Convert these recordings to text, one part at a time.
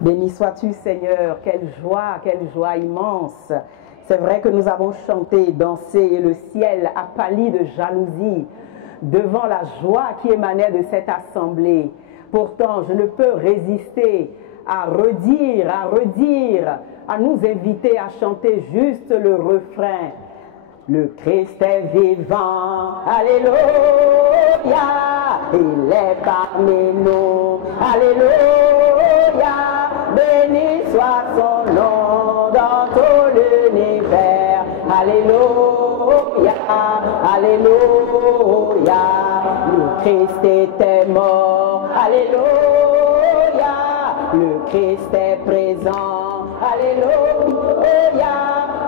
Béni sois-tu, Seigneur. Quelle joie immense. C'est vrai que nous avons chanté, dansé et le ciel a pâli de jalousie devant la joie qui émanait de cette assemblée. Pourtant, je ne peux résister à redire, à nous inviter à chanter juste le refrain. Le Christ est vivant, alléluia, il est parmi nous, alléluia, béni soit son nom dans tout l'univers, alléluia, alléluia, le Christ était mort, alléluia, le Christ est présent, alléluia,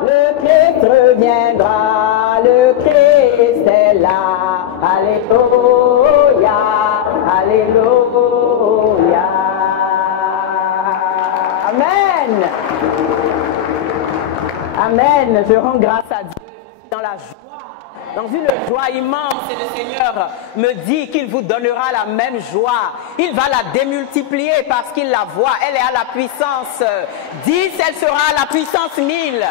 le Christ reviendra, le Christ est là, alléluia, alléluia, amen, amen, je rends grâce à Dieu dans la joie, dans une joie immense, et le Seigneur me dit qu'il vous donnera la même joie. Il va la démultiplier parce qu'il la voit. Elle est à la puissance 10, elle sera à la puissance 1000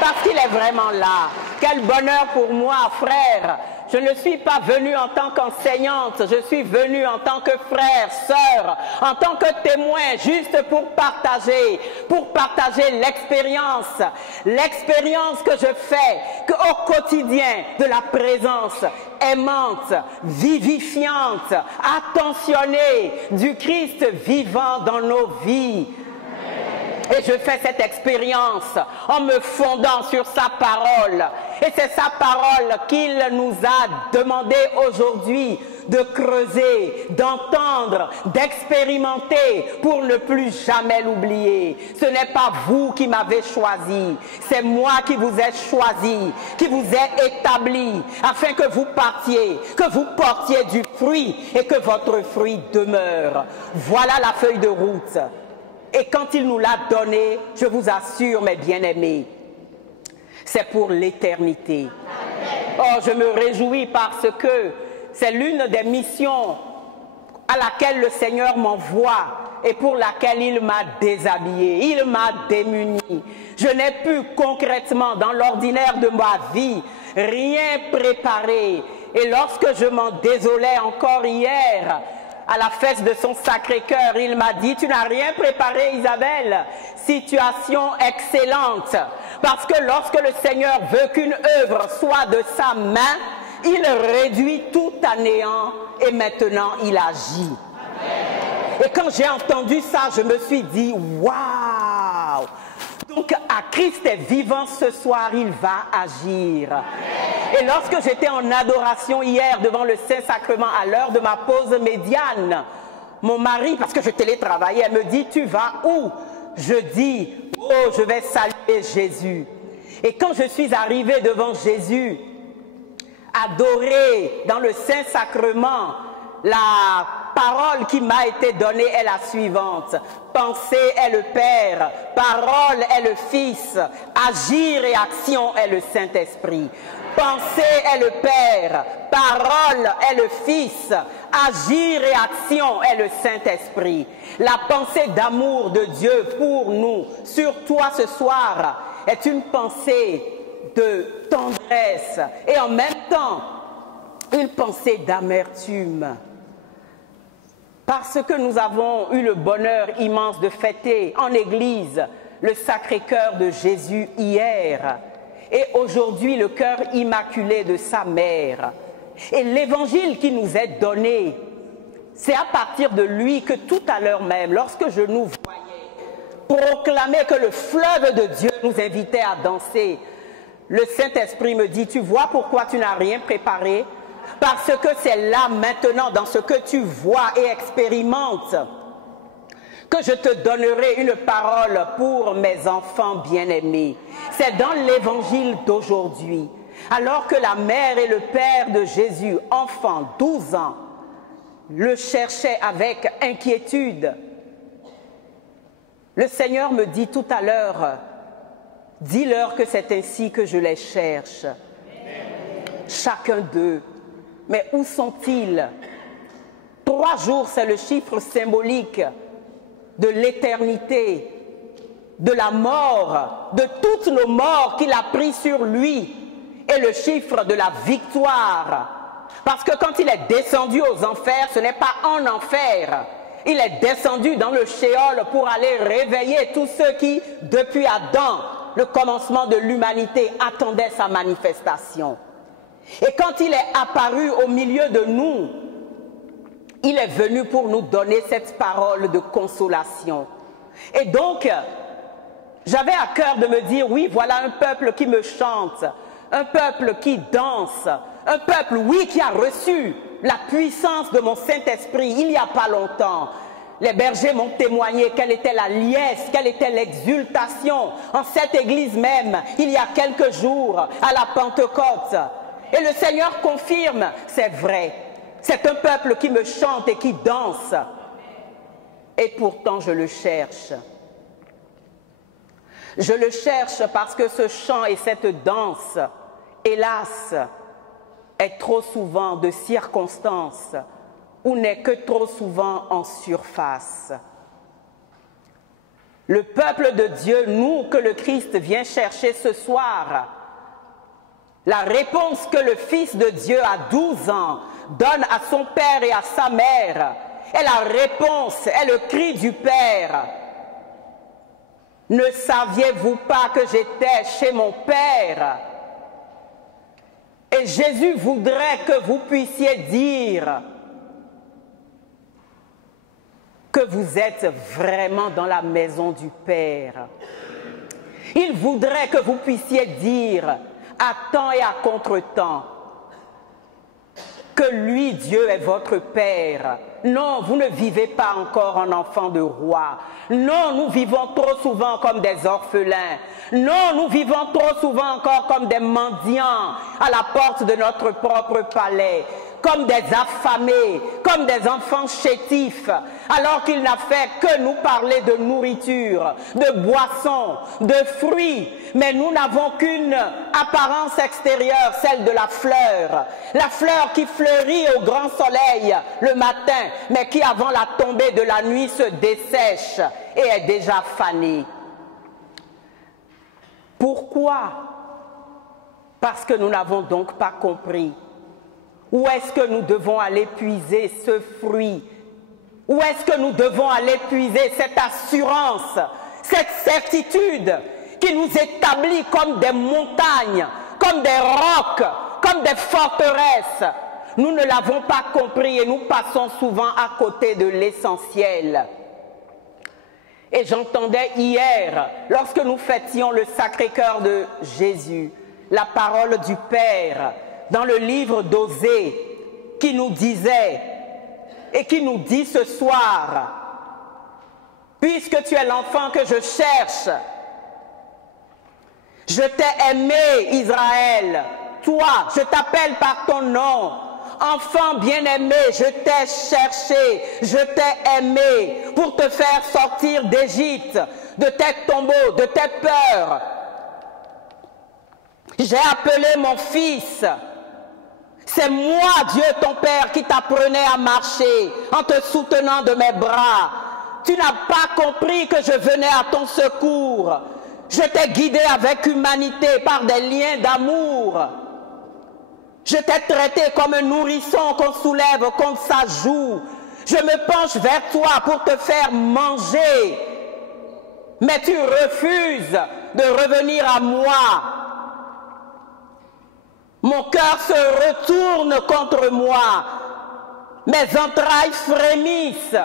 parce qu'il est vraiment là. Quel bonheur pour moi, frère. Je ne suis pas venue en tant qu'enseignante, je suis venue en tant que frère, sœur, en tant que témoin, juste pour partager l'expérience que je fais au quotidien de la présence aimante, vivifiante, attentionnée du Christ vivant dans nos vies. Et je fais cette expérience en me fondant sur sa parole. Et c'est sa parole qu'il nous a demandé aujourd'hui de creuser, d'entendre, d'expérimenter pour ne plus jamais l'oublier. Ce n'est pas vous qui m'avez choisi, c'est moi qui vous ai choisi, qui vous ai établi, afin que vous partiez, que vous portiez du fruit et que votre fruit demeure. Voilà la feuille de route. Et quand il nous l'a donné, je vous assure, mes bien-aimés, c'est pour l'éternité. Oh, je me réjouis parce que c'est l'une des missions à laquelle le Seigneur m'envoie et pour laquelle il m'a déshabillé, il m'a démuni. Je n'ai pu concrètement, dans l'ordinaire de ma vie, rien préparer. Et lorsque je m'en désolais encore hier, à la fête de son Sacré-Cœur, il m'a dit: tu n'as rien préparé, Isabelle. Situation excellente. Parce que lorsque le Seigneur veut qu'une œuvre soit de sa main, il réduit tout à néant et maintenant il agit. Et quand j'ai entendu ça, je me suis dit: waouh! Donc, à Christ est vivant ce soir, il va agir. Et lorsque j'étais en adoration hier devant le Saint-Sacrement à l'heure de ma pause médiane, mon mari, parce que je télétravaillais, elle me dit: tu vas où? Je dis: oh, je vais saluer Jésus. Et quand je suis arrivée devant Jésus, adorée dans le Saint-Sacrement, la parole qui m'a été donnée est la suivante: pensée est le Père, parole est le Fils, agir et action est le Saint-Esprit. Pensée est le Père, parole est le Fils, agir et action est le Saint-Esprit. La pensée d'amour de Dieu pour nous, sur toi ce soir, est une pensée de tendresse et en même temps une pensée d'amertume. Parce que nous avons eu le bonheur immense de fêter en église le Sacré-Cœur de Jésus hier et aujourd'hui le cœur immaculé de sa mère. Et l'évangile qui nous est donné, c'est à partir de lui que tout à l'heure même, lorsque je nous voyais proclamer que le fleuve de Dieu nous invitait à danser, le Saint-Esprit me dit: tu vois pourquoi tu n'as rien préparé? Parce que c'est là maintenant, dans ce que tu vois et expérimentes, que je te donnerai une parole pour mes enfants bien-aimés. C'est dans l'évangile d'aujourd'hui. Alors que la mère et le père de Jésus, enfant, 12 ans, le cherchaient avec inquiétude, le Seigneur me dit tout à l'heure: dis-leur que c'est ainsi que je les cherche. Chacun d'eux. Mais où sont-ils? 3 jours, c'est le chiffre symbolique de l'éternité, de la mort, de toutes nos morts qu'il a pris sur lui, et le chiffre de la victoire. Parce que quand il est descendu aux enfers, ce n'est pas en enfer. Il est descendu dans le Sheol pour aller réveiller tous ceux qui, depuis Adam, le commencement de l'humanité, attendaient sa manifestation. Et quand il est apparu au milieu de nous, il est venu pour nous donner cette parole de consolation. Et donc, j'avais à cœur de me dire, oui, voilà un peuple qui me chante, un peuple qui danse, un peuple, oui, qui a reçu la puissance de mon Saint-Esprit il n'y a pas longtemps. Les bergers m'ont témoigné quelle était la liesse, quelle était l'exultation en cette église même, il y a quelques jours, à la Pentecôte. Et le Seigneur confirme, c'est vrai, c'est un peuple qui me chante et qui danse. Et pourtant, je le cherche. Je le cherche parce que ce chant et cette danse, hélas, est trop souvent de circonstances ou n'est que trop souvent en surface. Le peuple de Dieu, nous que le Christ vient chercher ce soir, la réponse que le Fils de Dieu à 12 ans donne à son père et à sa mère est la réponse, est le cri du Père. Ne saviez-vous pas que j'étais chez mon Père? Et Jésus voudrait que vous puissiez dire que vous êtes vraiment dans la maison du Père. Il voudrait que vous puissiez dire à temps et à contre-temps que lui, Dieu, est votre Père. Non, vous ne vivez pas encore en enfant de roi. Non, nous vivons trop souvent comme des orphelins. Non, nous vivons trop souvent encore comme des mendiants à la porte de notre propre palais, comme des affamés, comme des enfants chétifs, alors qu'il n'a fait que nous parler de nourriture, de boissons, de fruits, mais nous n'avons qu'une apparence extérieure, celle de la fleur qui fleurit au grand soleil le matin, mais qui avant la tombée de la nuit se dessèche et est déjà fanée. Pourquoi? Parce que nous n'avons donc pas compris. Où est-ce que nous devons aller puiser ce fruit? Où est-ce que nous devons aller puiser cette assurance, cette certitude qui nous établit comme des montagnes, comme des rocs, comme des forteresses? Nous ne l'avons pas compris et nous passons souvent à côté de l'essentiel. Et j'entendais hier, lorsque nous fêtions le Sacré-Cœur de Jésus, la parole du Père dans le livre d'Osée qui nous disait et qui nous dit ce soir: puisque tu es l'enfant que je cherche, je t'ai aimé, Israël, toi, je t'appelle par ton nom. Enfant bien-aimé, je t'ai cherché, je t'ai aimé pour te faire sortir d'Égypte, de tes tombeaux, de tes peurs. J'ai appelé mon fils. C'est moi, Dieu ton Père, qui t'apprenais à marcher en te soutenant de mes bras. Tu n'as pas compris que je venais à ton secours. Je t'ai guidé avec humanité par des liens d'amour. Je t'ai traité comme un nourrisson qu'on soulève contre sa joue. Je me penche vers toi pour te faire manger. Mais tu refuses de revenir à moi. Mon cœur se retourne contre moi. Mes entrailles frémissent.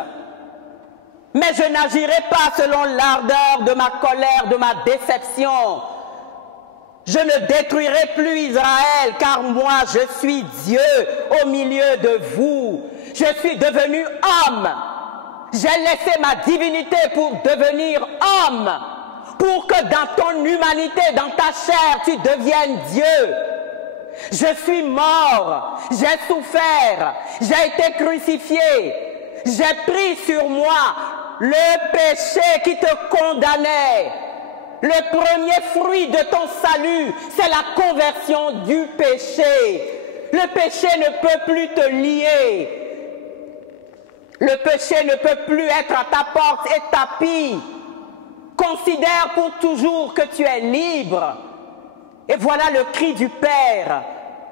Mais je n'agirai pas selon l'ardeur de ma colère, de ma déception. Je ne détruirai plus Israël, car moi, je suis Dieu au milieu de vous. Je suis devenu homme. J'ai laissé ma divinité pour devenir homme, pour que dans ton humanité, dans ta chair, tu deviennes Dieu. Je suis mort, j'ai souffert, j'ai été crucifié. J'ai pris sur moi le péché qui te condamnait. Le premier fruit de ton salut, c'est la conversion du péché. Le péché ne peut plus te lier. Le péché ne peut plus être à ta porte et tapis. Considère pour toujours que tu es libre. Et voilà le cri du Père.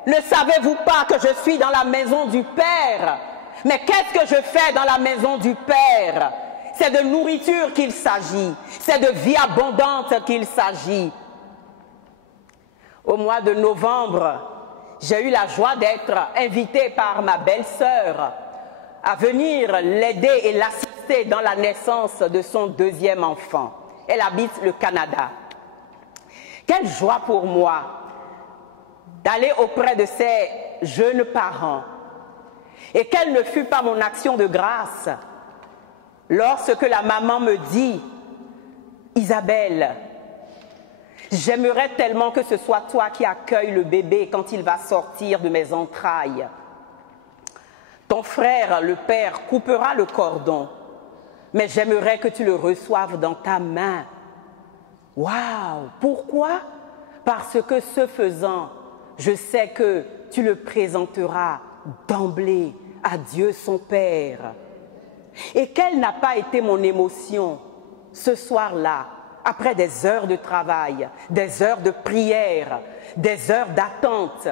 Ne savez-vous pas que je suis dans la maison du Père? Mais qu'est-ce que je fais dans la maison du Père? C'est de nourriture qu'il s'agit. C'est de vie abondante qu'il s'agit. Au mois de novembre, j'ai eu la joie d'être invitée par ma belle-sœur à venir l'aider et l'assister dans la naissance de son deuxième enfant. Elle habite le Canada. Quelle joie pour moi d'aller auprès de ces jeunes parents. Et quelle ne fut pas mon action de grâce lorsque la maman me dit « Isabelle, j'aimerais tellement que ce soit toi qui accueilles le bébé quand il va sortir de mes entrailles. Ton frère, le père, coupera le cordon, mais j'aimerais que tu le reçoives dans ta main. » Waouh! Pourquoi? Parce que ce faisant, je sais que tu le présenteras d'emblée à Dieu son Père. Et quelle n'a pas été mon émotion ce soir-là, après des heures de travail, des heures de prière, des heures d'attente,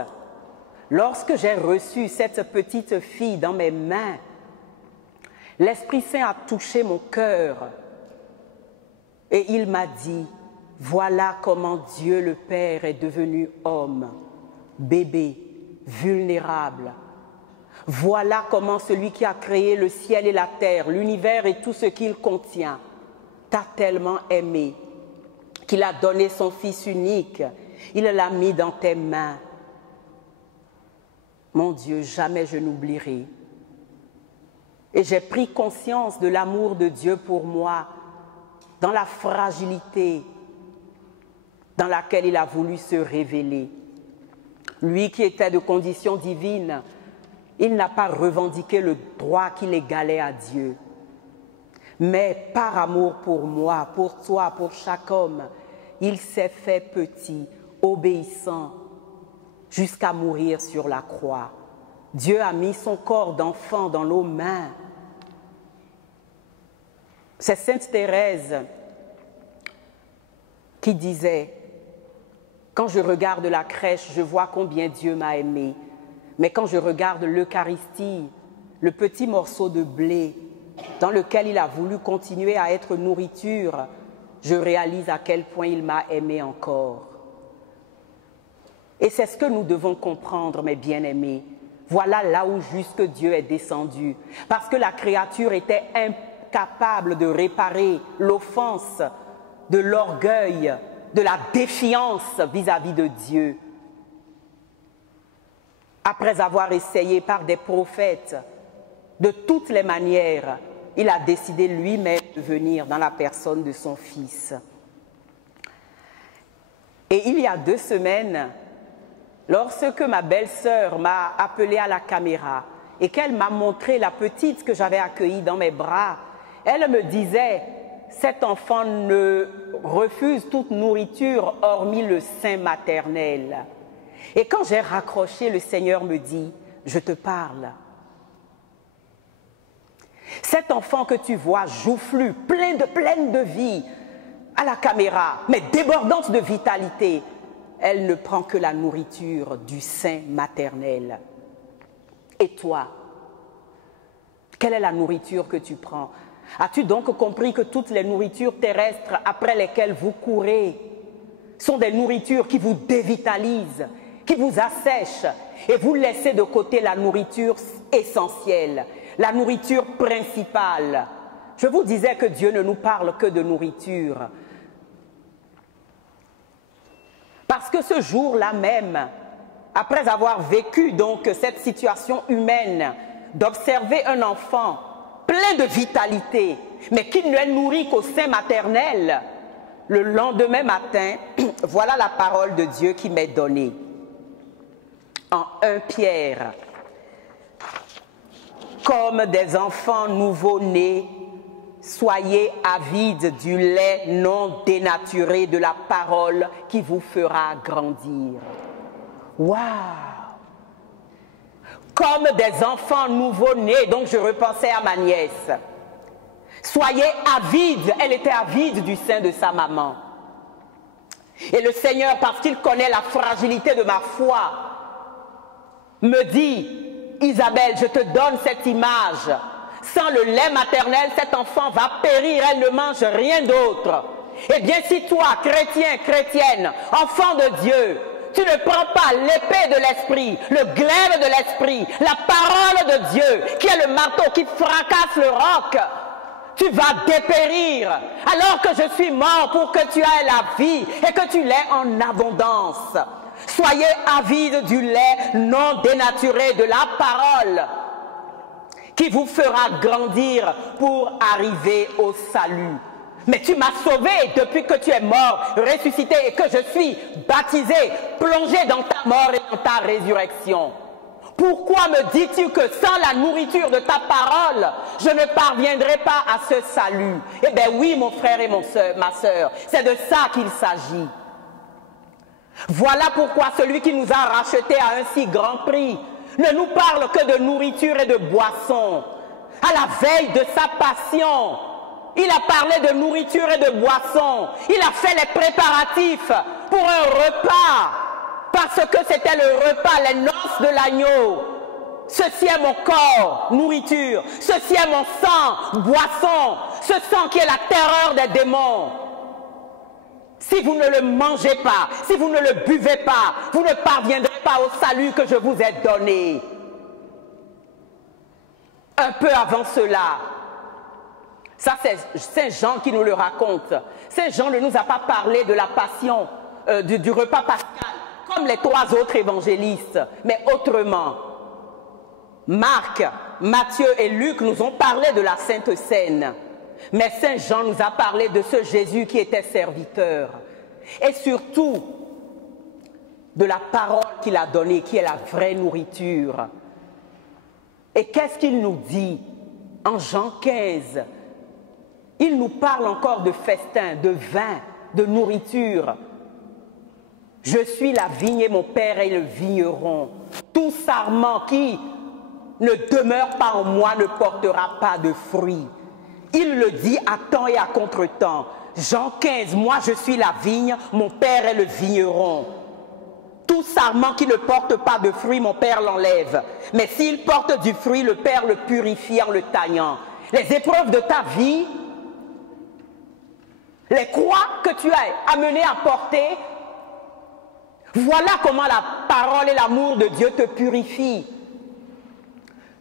lorsque j'ai reçu cette petite fille dans mes mains. L'Esprit Saint a touché mon cœur et il m'a dit, voilà comment Dieu le Père est devenu homme, bébé, vulnérable. Voilà comment celui qui a créé le ciel et la terre, l'univers et tout ce qu'il contient, t'a tellement aimé qu'il a donné son Fils unique. Il l'a mis dans tes mains. Mon Dieu, jamais je n'oublierai. Et j'ai pris conscience de l'amour de Dieu pour moi, dans la fragilité dans laquelle il a voulu se révéler. Lui qui était de condition divine, il n'a pas revendiqué le droit qu'il égalait à Dieu. Mais par amour pour moi, pour toi, pour chaque homme, il s'est fait petit, obéissant, jusqu'à mourir sur la croix. Dieu a mis son corps d'enfant dans nos mains. C'est Sainte Thérèse qui disait, quand je regarde la crèche, je vois combien Dieu m'a aimé. Mais quand je regarde l'Eucharistie, le petit morceau de blé dans lequel il a voulu continuer à être nourriture, je réalise à quel point il m'a aimé encore. Et c'est ce que nous devons comprendre, mes bien-aimés. Voilà là où jusque Dieu est descendu. Parce que la créature était incapable de réparer l'offense, de l'orgueil, de la défiance vis-à-vis de Dieu. Après avoir essayé par des prophètes, de toutes les manières, il a décidé lui-même de venir dans la personne de son Fils. Et il y a 2 semaines, lorsque ma belle-sœur m'a appelée à la caméra et qu'elle m'a montré la petite que j'avais accueillie dans mes bras, elle me disait, cet enfant ne refuse toute nourriture hormis le sein maternel. Et quand j'ai raccroché, le Seigneur me dit, je te parle. Cet enfant que tu vois joufflu, pleine de vie à la caméra, mais débordante de vitalité, elle ne prend que la nourriture du sein maternel. Et toi, quelle est la nourriture que tu prends? As-tu donc compris que toutes les nourritures terrestres après lesquelles vous courez sont des nourritures qui vous dévitalisent, qui vous assèchent, et vous laissez de côté la nourriture essentielle, la nourriture principale? Je vous disais que Dieu ne nous parle que de nourriture. Parce que ce jour-là même, après avoir vécu donc cette situation humaine, d'observer un enfant plein de vitalité, mais qui ne est nourri qu'au sein maternel, le lendemain matin, voilà la parole de Dieu qui m'est donnée. En 1 Pierre, comme des enfants nouveau-nés, soyez avides du lait non dénaturé de la parole qui vous fera grandir. Waouh! comme des enfants nouveau-nés. Donc je repensais à ma nièce. Soyez avides. Elle était avide du sein de sa maman. Et le Seigneur, parce qu'il connaît la fragilité de ma foi, me dit, Isabelle, je te donne cette image. Sans le lait maternel, cet enfant va périr, elle ne mange rien d'autre. Eh bien, si toi, chrétien, chrétienne, enfant de Dieu, tu ne prends pas l'épée de l'esprit, le glaive de l'esprit, la parole de Dieu, qui est le marteau qui fracasse le roc, tu vas dépérir, alors que je suis mort pour que tu aies la vie et que tu l'aies en abondance. Soyez avides du lait non dénaturé de la parole, qui vous fera grandir pour arriver au salut. Mais tu m'as sauvé depuis que tu es mort, ressuscité et que je suis baptisé, plongé dans ta mort et dans ta résurrection. Pourquoi me dis-tu que sans la nourriture de ta parole, je ne parviendrai pas à ce salut? Eh bien oui, mon frère et ma sœur, c'est de ça qu'il s'agit. Voilà pourquoi celui qui nous a rachetés à un si grand prix ne nous parle que de nourriture et de boisson. À la veille de sa passion, il a parlé de nourriture et de boisson. Il a fait les préparatifs pour un repas, parce que c'était le repas, les noces de l'agneau. Ceci est mon corps, nourriture. Ceci est mon sang, boisson. Ce sang qui est la terreur des démons. Si vous ne le mangez pas, si vous ne le buvez pas, vous ne parviendrez pas au salut que je vous ai donné. Un peu avant cela, ça c'est Saint Jean qui nous le raconte. Saint Jean ne nous a pas parlé de la passion, du repas pascal, comme les trois autres évangélistes, mais autrement. Marc, Matthieu et Luc nous ont parlé de la Sainte Seine. Mais Saint Jean nous a parlé de ce Jésus qui était serviteur. Et surtout, de la parole qu'il a donnée, qui est la vraie nourriture. Et qu'est-ce qu'il nous dit en Jean 15? Il nous parle encore de festin, de vin, de nourriture. Je suis la vigne et mon Père est le vigneron. Tout sarment qui ne demeure pas en moi ne portera pas de fruits. Il le dit à temps et à contre-temps. Jean 15, moi je suis la vigne, mon Père est le vigneron. Tout sarment qui ne porte pas de fruits, mon Père l'enlève. Mais s'il porte du fruit, le Père le purifie en le taillant. Les épreuves de ta vie, les croix que tu as amenées à porter, voilà comment la parole et l'amour de Dieu te purifient.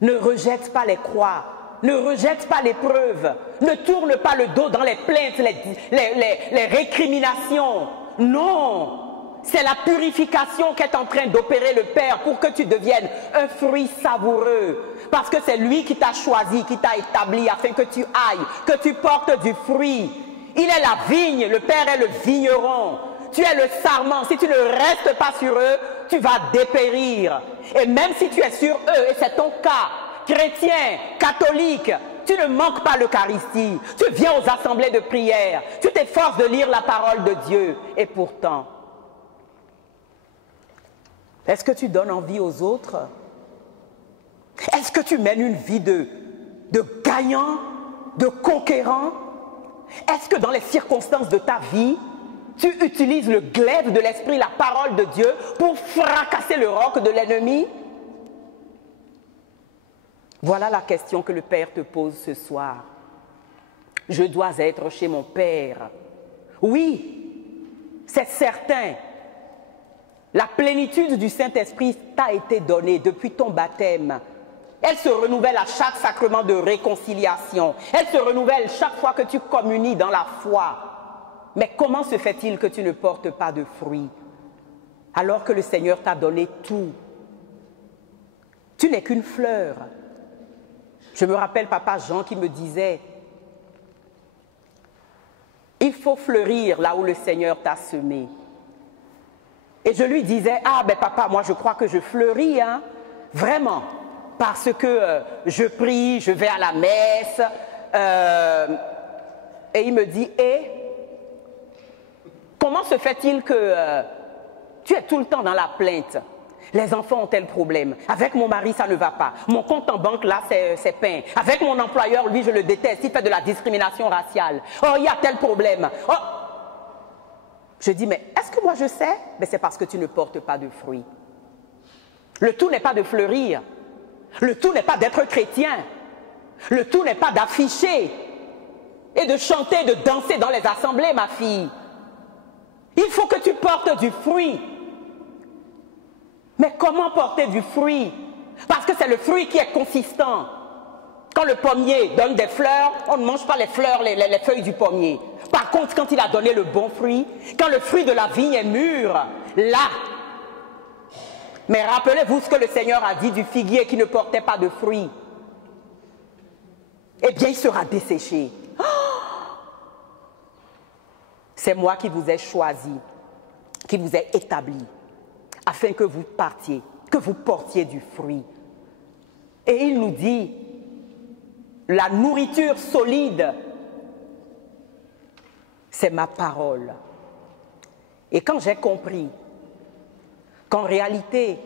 Ne rejette pas les croix. Ne rejette pas l'épreuve. Ne tourne pas le dos dans les plaintes, les récriminations. Non. C'est la purification qu'est en train d'opérer le Père pour que tu deviennes un fruit savoureux. Parce que c'est lui qui t'a choisi, qui t'a établi afin que tu ailles, que tu portes du fruit. Il est la vigne, le Père est le vigneron. Tu es le sarment. Si tu ne restes pas sur eux, tu vas dépérir. Et même si tu es sur eux, et c'est ton cas, chrétien, catholique, tu ne manques pas l'Eucharistie. Tu viens aux assemblées de prière. Tu t'efforces de lire la parole de Dieu. Et pourtant, est-ce que tu donnes envie aux autres? Est-ce que tu mènes une vie de gagnant, de conquérant? Est-ce que dans les circonstances de ta vie, tu utilises le glaive de l'esprit, la parole de Dieu, pour fracasser le roc de l'ennemi? Voilà la question que le Père te pose ce soir. Je dois être chez mon Père. Oui, c'est certain. La plénitude du Saint-Esprit t'a été donnée depuis ton baptême. Elle se renouvelle à chaque sacrement de réconciliation. Elle se renouvelle chaque fois que tu communies dans la foi. Mais comment se fait-il que tu ne portes pas de fruits alors que le Seigneur t'a donné tout? Tu n'es qu'une fleur. Je me rappelle papa Jean qui me disait, il faut fleurir là où le Seigneur t'a semé. Et je lui disais, ah ben papa, moi je crois que je fleuris, hein, vraiment, parce que je prie, je vais à la messe. Et il me dit, comment se fait-il que tu es tout le temps dans la plainte? Les enfants ont tel problème. Avec mon mari, ça ne va pas. Mon compte en banque, là, c'est peint. Avec mon employeur, lui, je le déteste. Il fait de la discrimination raciale. Oh, il y a tel problème. Oh. Je dis, mais est-ce que moi je sais? Mais c'est parce que tu ne portes pas de fruits. Le tout n'est pas de fleurir. Le tout n'est pas d'être chrétien. Le tout n'est pas d'afficher et de chanter, de danser dans les assemblées, ma fille. Il faut que tu portes du fruit. Mais comment porter du fruit? Parce que c'est le fruit qui est consistant. Quand le pommier donne des fleurs, on ne mange pas les fleurs, les feuilles du pommier. Par contre, quand il a donné le bon fruit, quand le fruit de la vigne est mûr, là. Mais rappelez-vous ce que le Seigneur a dit du figuier qui ne portait pas de fruit. Eh bien, il sera desséché. Oh! C'est moi qui vous ai choisi, qui vous ai établi, afin que vous partiez, que vous portiez du fruit. Et il nous dit, la nourriture solide, c'est ma parole. Et quand j'ai compris qu'en réalité,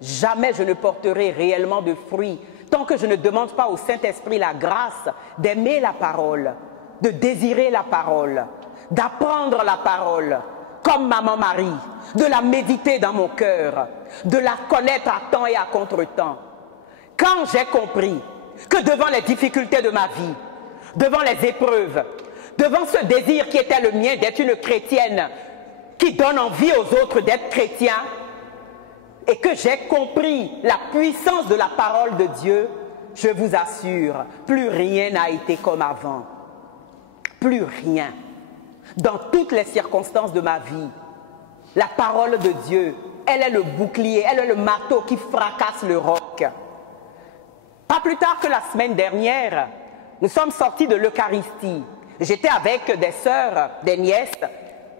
jamais je ne porterai réellement de fruits tant que je ne demande pas au Saint-Esprit la grâce d'aimer la parole, de désirer la parole, d'apprendre la parole, comme Maman Marie, de la méditer dans mon cœur, de la connaître à temps et à contre-temps. Quand j'ai compris que devant les difficultés de ma vie, devant les épreuves, devant ce désir qui était le mien d'être une chrétienne, qui donne envie aux autres d'être chrétiens, et que j'ai compris la puissance de la parole de Dieu, je vous assure, plus rien n'a été comme avant. Plus rien. Dans toutes les circonstances de ma vie, la parole de Dieu, elle est le bouclier, elle est le marteau qui fracasse le roc. Pas plus tard que la semaine dernière, nous sommes sortis de l'Eucharistie. J'étais avec des sœurs, des nièces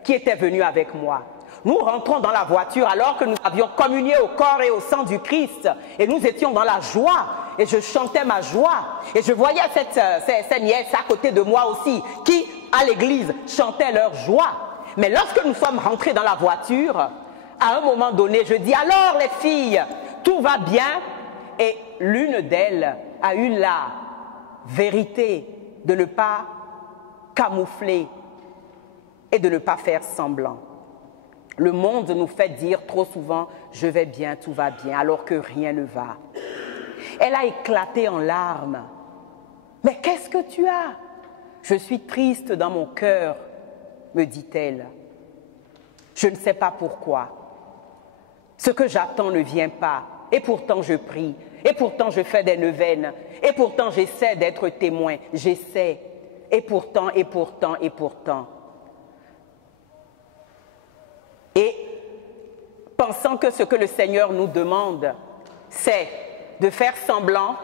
qui étaient venues avec moi. Nous rentrons dans la voiture alors que nous avions communié au corps et au sang du Christ et nous étions dans la joie et je chantais ma joie et je voyais ces nièces à côté de moi aussi qui, à l'église, chantaient leur joie. Mais lorsque nous sommes rentrés dans la voiture, à un moment donné, je dis « Alors les filles, tout va bien ?» Et l'une d'elles a eu la vérité de ne pas camoufler et de ne pas faire semblant. Le monde nous fait dire trop souvent « je vais bien, tout va bien », alors que rien ne va. Elle a éclaté en larmes. « Mais qu'est-ce que tu as ?»« Je suis triste dans mon cœur », me dit-elle. Je ne sais pas pourquoi. Ce que j'attends ne vient pas, et pourtant je prie, et pourtant je fais des neuvaines, et pourtant j'essaie d'être témoin, j'essaie, et pourtant, et pourtant, et pourtant. Et pensant que ce que le Seigneur nous demande, c'est de faire semblant,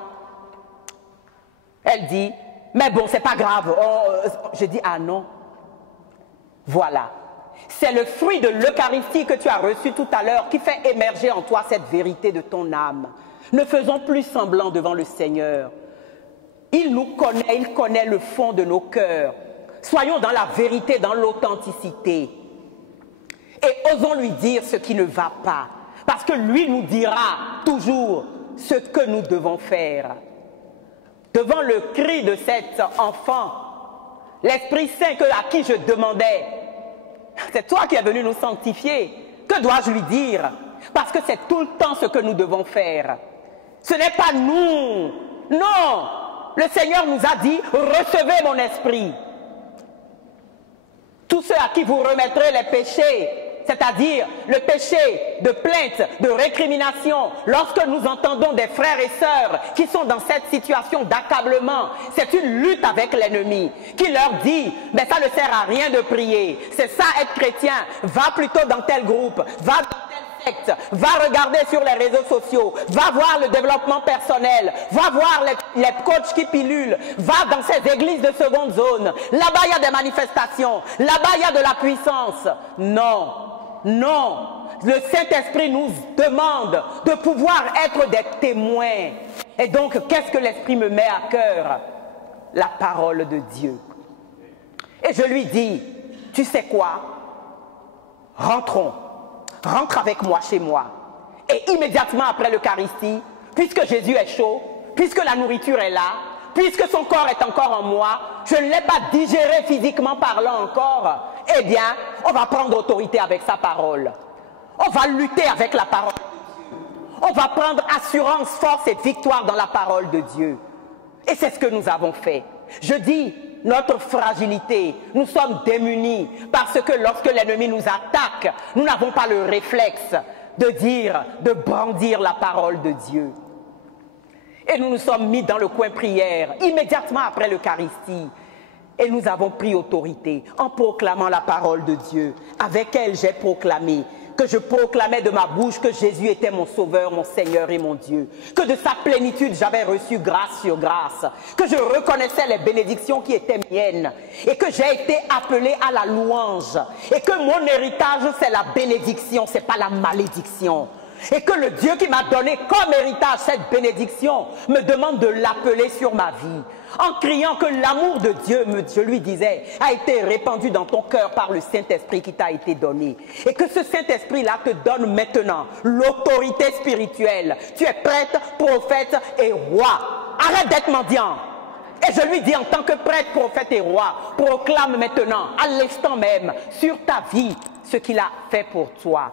elle dit, mais bon, c'est pas grave. Je dis, ah non, voilà. C'est le fruit de l'Eucharistie que tu as reçu tout à l'heure qui fait émerger en toi cette vérité de ton âme. Ne faisons plus semblant devant le Seigneur. Il nous connaît, il connaît le fond de nos cœurs. Soyons dans la vérité, dans l'authenticité. Et osons lui dire ce qui ne va pas. Parce que lui nous dira toujours ce que nous devons faire. Devant le cri de cet enfant, l'Esprit Saint à qui je demandais, c'est toi qui es venu nous sanctifier. Que dois-je lui dire? Parce que c'est tout le temps ce que nous devons faire. Ce n'est pas nous. Non. Le Seigneur nous a dit, recevez mon esprit. Tous ceux à qui vous remettrez les péchés, c'est-à-dire le péché de plainte, de récrimination, lorsque nous entendons des frères et sœurs qui sont dans cette situation d'accablement, c'est une lutte avec l'ennemi qui leur dit, mais ça ne sert à rien de prier, c'est ça être chrétien, va plutôt dans tel groupe, va dans telle secte, va regarder sur les réseaux sociaux, va voir le développement personnel, va voir les coachs qui pilulent, va dans ces églises de seconde zone, là-bas il y a des manifestations, là-bas il y a de la puissance. Non. Non, le Saint-Esprit nous demande de pouvoir être des témoins. Et donc, qu'est-ce que l'Esprit me met à cœur? La parole de Dieu. Et je lui dis, tu sais quoi? Rentrons, rentre avec moi chez moi. Et immédiatement après l'Eucharistie, puisque Jésus est chaud, puisque la nourriture est là, puisque son corps est encore en moi, je ne l'ai pas digéré physiquement parlant encore, eh bien, on va prendre autorité avec sa parole. On va lutter avec la parole de Dieu. On va prendre assurance, force et victoire dans la parole de Dieu. Et c'est ce que nous avons fait. Je dis, notre fragilité, nous sommes démunis parce que lorsque l'ennemi nous attaque, nous n'avons pas le réflexe de dire, de brandir la parole de Dieu. Et nous nous sommes mis dans le coin prière, immédiatement après l'Eucharistie. Et nous avons pris autorité en proclamant la parole de Dieu. Avec elle, j'ai proclamé que je proclamais de ma bouche que Jésus était mon Sauveur, mon Seigneur et mon Dieu. Que de sa plénitude, j'avais reçu grâce sur grâce. Que je reconnaissais les bénédictions qui étaient miennes. Et que j'ai été appelé à la louange. Et que mon héritage, c'est la bénédiction, ce n'est pas la malédiction. Et que le Dieu qui m'a donné comme héritage cette bénédiction me demande de l'appeler sur ma vie. En criant que l'amour de Dieu, je lui disais, a été répandu dans ton cœur par le Saint-Esprit qui t'a été donné. Et que ce Saint-Esprit-là te donne maintenant l'autorité spirituelle. Tu es prêtre, prophète et roi. Arrête d'être mendiant. Et je lui dis en tant que prêtre, prophète et roi, proclame maintenant, à l'instant même, sur ta vie, ce qu'il a fait pour toi.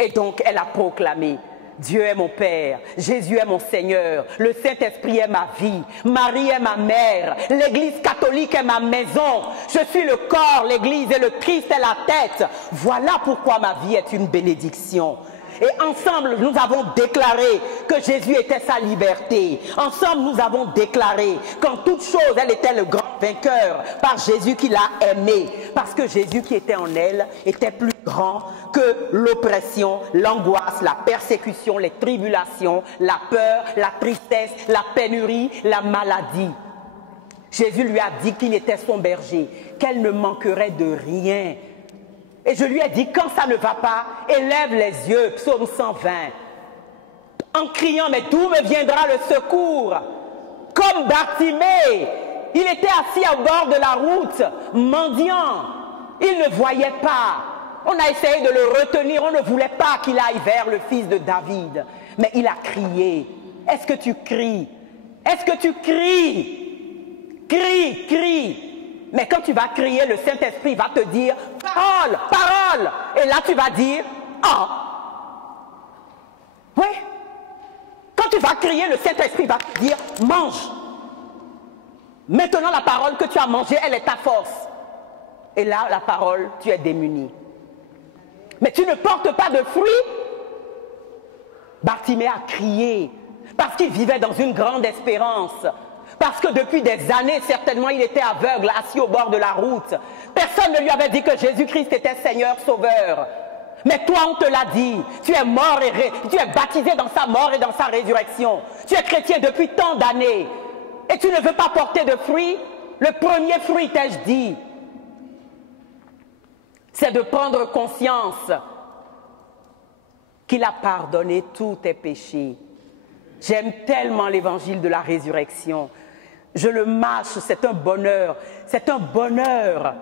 Et donc, elle a proclamé, Dieu est mon Père, Jésus est mon Seigneur, le Saint-Esprit est ma vie, Marie est ma mère, l'Église catholique est ma maison, je suis le corps, l'Église et le Christ est la tête. Voilà pourquoi ma vie est une bénédiction. Et ensemble, nous avons déclaré que Jésus était sa liberté. Ensemble, nous avons déclaré qu'en toute chose, elle était le grand vainqueur par Jésus qui l'a aimé. Parce que Jésus qui était en elle était plus grand que l'oppression, l'angoisse, la persécution, les tribulations, la peur, la tristesse, la pénurie, la maladie. Jésus lui a dit qu'il était son berger, qu'elle ne manquerait de rien. Et je lui ai dit, quand ça ne va pas, élève les yeux, psaume 120, en criant, mais d'où me viendra le secours? Comme Bartimée, il était assis au bord de la route, mendiant, il ne voyait pas. On a essayé de le retenir, on ne voulait pas qu'il aille vers le fils de David. Mais il a crié. Est-ce que tu cries? Est-ce que tu cries? Crie, crie. Mais quand tu vas crier, le Saint-Esprit va te dire « Parole, parole !» Et là, tu vas dire « Ah !» Oui. Quand tu vas crier, le Saint-Esprit va te dire « Mange !» Maintenant, la parole que tu as mangée, elle est ta force. Et là, la parole, tu es démuni. Mais tu ne portes pas de fruits. Bartimée a crié parce qu'il vivait dans une grande espérance. Parce que depuis des années, certainement, il était aveugle, assis au bord de la route. Personne ne lui avait dit que Jésus-Christ était Seigneur, Sauveur. Mais toi, on te l'a dit. Tu es mort et tu es baptisé dans sa mort et dans sa résurrection. Tu es chrétien depuis tant d'années. Et tu ne veux pas porter de fruits. Le premier fruit, t'ai-je dit, c'est de prendre conscience qu'il a pardonné tous tes péchés. J'aime tellement l'évangile de la résurrection. Je le mâche, c'est un bonheur, c'est un bonheur,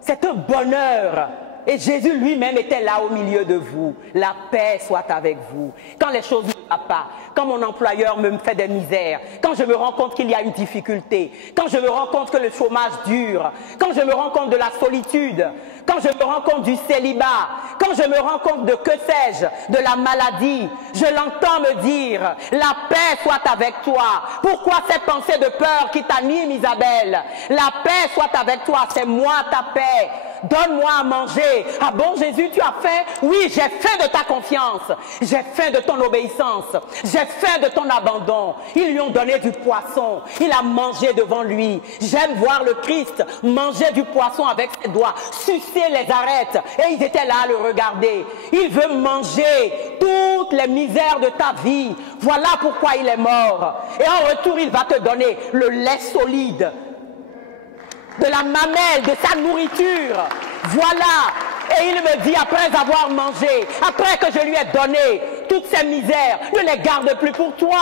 c'est un bonheur. Et Jésus lui-même était là au milieu de vous. La paix soit avec vous. Quand les choses ne vont pas, quand mon employeur me fait des misères, quand je me rends compte qu'il y a une difficulté, quand je me rends compte que le chômage dure, quand je me rends compte de la solitude, quand je me rends compte du célibat, quand je me rends compte de que sais-je, de la maladie, je l'entends me dire, la paix soit avec toi. Pourquoi ces pensées de peur qui t'animent, Isabelle? La paix soit avec toi, c'est moi ta paix. Donne-moi à manger. Ah bon, Jésus, tu as faim? Oui, j'ai faim de ta confiance. J'ai faim de ton obéissance. J'ai faim de ton abandon. Ils lui ont donné du poisson. Il a mangé devant lui. J'aime voir le Christ manger du poisson avec ses doigts, sucer les arêtes. Et ils étaient là à le regarder. Il veut manger toutes les misères de ta vie. Voilà pourquoi il est mort. Et en retour, il va te donner le lait solide, de la mamelle, de sa nourriture. Voilà. Et il me dit, après avoir mangé, après que je lui ai donné toutes ces misères, ne les garde plus pour toi.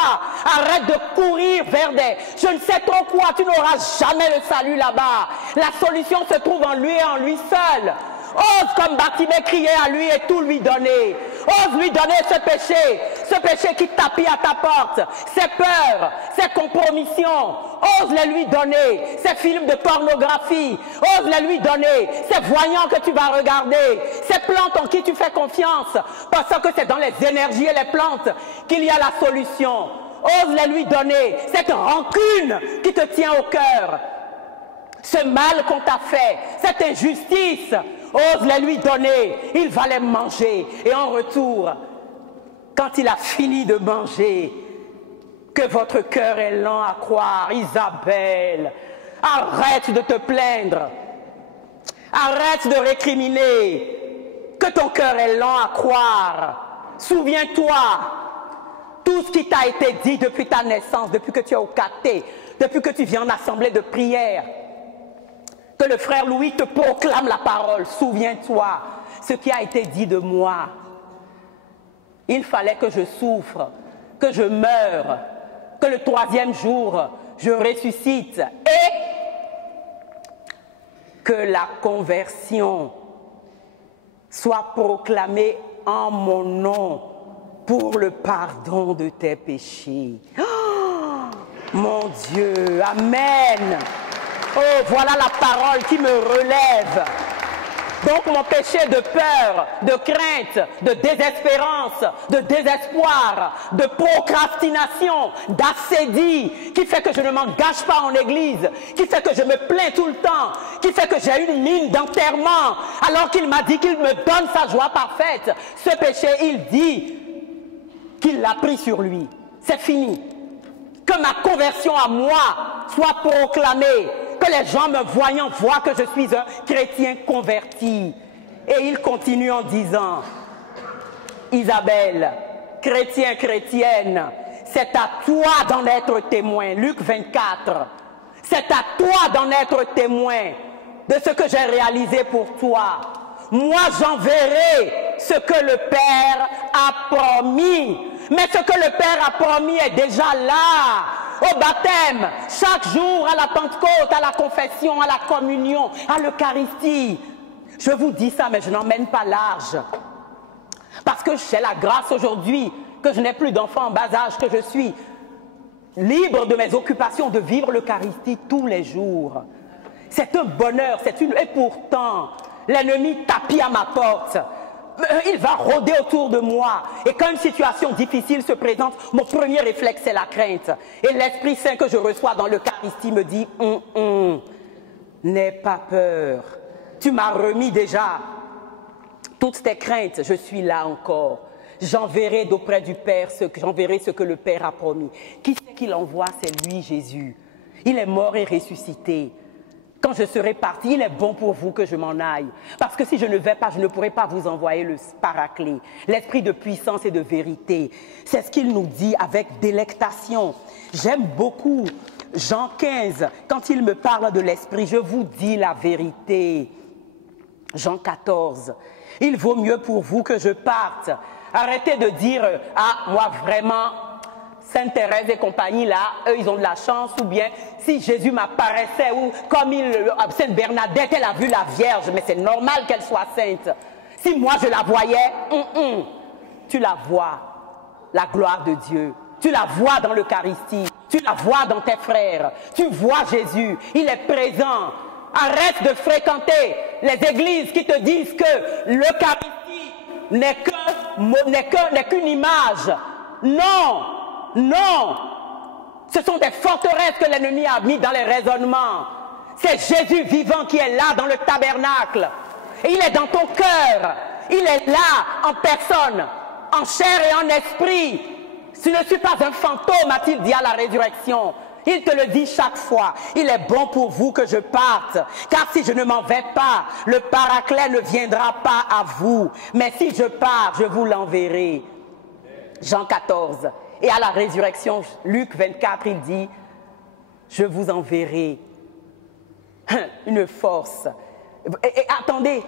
Arrête de courir vers des... Je ne sais trop quoi, tu n'auras jamais le salut là-bas. La solution se trouve en lui et en lui seul. Ose comme Bartimée crier à lui et tout lui donner. Ose lui donner ce péché qui tapit à ta porte, ces peurs, ces compromissions. Ose les lui donner, ces films de pornographie. Ose les lui donner, ces voyants que tu vas regarder, ces plantes en qui tu fais confiance, parce que c'est dans les énergies et les plantes qu'il y a la solution. Ose les lui donner, cette rancune qui te tient au cœur, ce mal qu'on t'a fait, cette injustice. Ose les lui donner, il va les manger. Et en retour, quand il a fini de manger, que votre cœur est lent à croire. Isabelle, arrête de te plaindre. Arrête de récriminer. Que ton cœur est lent à croire. Souviens-toi, tout ce qui t'a été dit depuis ta naissance, depuis que tu es au caté, depuis que tu viens en assemblée de prière, que le frère Louis te proclame la parole. Souviens-toi, ce qui a été dit de moi. Il fallait que je souffre, que je meure, que le troisième jour, je ressuscite et que la conversion soit proclamée en mon nom pour le pardon de tes péchés. Oh, mon Dieu, amen. Oh, voilà la parole qui me relève. Donc mon péché de peur, de crainte, de désespérance, de désespoir, de procrastination, d'assédie, qui fait que je ne m'engage pas en église, qui fait que je me plains tout le temps, qui fait que j'ai une mine d'enterrement, alors qu'il m'a dit qu'il me donne sa joie parfaite. Ce péché, il dit qu'il l'a pris sur lui. C'est fini. Que ma conversion à moi soit proclamée. Que les gens me voyant voient que je suis un chrétien converti. Et il continue en disant, Isabelle, chrétien, chrétienne, c'est à toi d'en être témoin. Luc 24. C'est à toi d'en être témoin de ce que j'ai réalisé pour toi. Moi, j'enverrai ce que le Père a promis. Mais ce que le Père a promis est déjà là. Au baptême, chaque jour, à la Pentecôte, à la confession, à la communion, à l'Eucharistie. Je vous dis ça, mais je n'emmène pas large. Parce que j'ai la grâce aujourd'hui, que je n'ai plus d'enfants en bas âge, que je suis libre de mes occupations, de vivre l'Eucharistie tous les jours. C'est un bonheur, et pourtant, l'ennemi tapit à ma porte. Il va rôder autour de moi. Et quand une situation difficile se présente, mon premier réflexe, c'est la crainte. Et l'Esprit Saint que je reçois dans l'Eucharistie me dit, n'aie pas peur. Tu m'as remis déjà toutes tes craintes. Je suis là encore. J'enverrai d'auprès du Père j'enverrai ce que le Père a promis. Qui c'est qu'il envoie? C'est lui, Jésus. Il est mort et ressuscité. Quand je serai parti, il est bon pour vous que je m'en aille. Parce que si je ne vais pas, je ne pourrai pas vous envoyer le paraclet, l'esprit de puissance et de vérité. C'est ce qu'il nous dit avec délectation. J'aime beaucoup Jean 15, quand il me parle de l'esprit, je vous dis la vérité. Jean 14, il vaut mieux pour vous que je parte. Arrêtez de dire, ah, moi vraiment, Sainte Thérèse et compagnie, là, eux, ils ont de la chance, ou bien si Jésus m'apparaissait, ou comme Sainte Bernadette, elle a vu la Vierge, mais c'est normal qu'elle soit sainte. Si moi je la voyais, tu la vois, la gloire de Dieu. Tu la vois dans l'Eucharistie, tu la vois dans tes frères, tu vois Jésus, il est présent. Arrête de fréquenter les églises qui te disent que l'Eucharistie n'est qu'une image. Non, non. Ce sont des forteresses que l'ennemi a mis dans les raisonnements. C'est Jésus vivant qui est là dans le tabernacle. Et il est dans ton cœur. Il est là en personne, en chair et en esprit. Tu ne suis pas un fantôme, a-t-il dit à la résurrection. Il te le dit chaque fois. Il est bon pour vous que je parte. Car si je ne m'en vais pas, le paraclet ne viendra pas à vous. Mais si je pars, je vous l'enverrai. Jean 14. Et à la résurrection, Luc 24, il dit, je vous enverrai une force. Et attendez,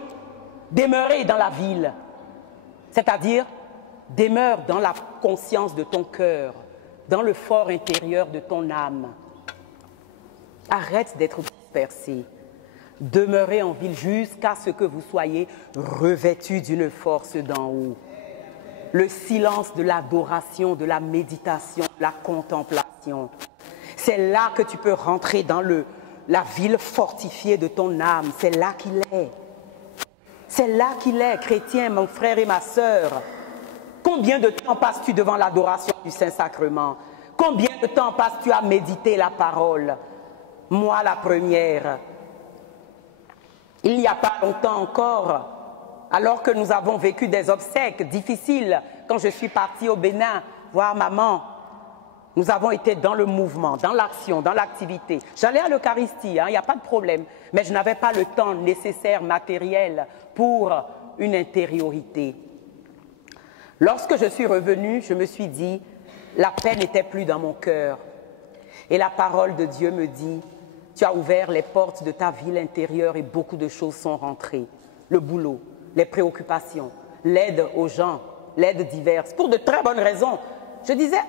demeurez dans la ville. C'est-à-dire, demeure dans la conscience de ton cœur, dans le fort intérieur de ton âme. Arrête d'être dispersé. Demeurez en ville jusqu'à ce que vous soyez revêtus d'une force d'en haut. le silence de l'adoration, de la méditation, de la contemplation. C'est là que tu peux rentrer dans la ville fortifiée de ton âme. C'est là qu'il est. C'est là qu'il est, chrétien, mon frère et ma sœur. Combien de temps passes-tu devant l'adoration du Saint-Sacrement? Combien de temps passes-tu à méditer la parole? Moi, la première. Il n'y a pas longtemps encore, alors que nous avons vécu des obsèques difficiles, quand je suis partie au Bénin voir maman, nous avons été dans le mouvement, dans l'action, dans l'activité. J'allais à l'Eucharistie, il n'y a pas de problème, mais je n'avais pas le temps nécessaire matériel pour une intériorité. Lorsque je suis revenue, je me suis dit, la paix n'était plus dans mon cœur. Et la parole de Dieu me dit, tu as ouvert les portes de ta ville intérieure et beaucoup de choses sont rentrées. Le boulot, les préoccupations, l'aide aux gens, l'aide diverse, pour de très bonnes raisons. Je disais,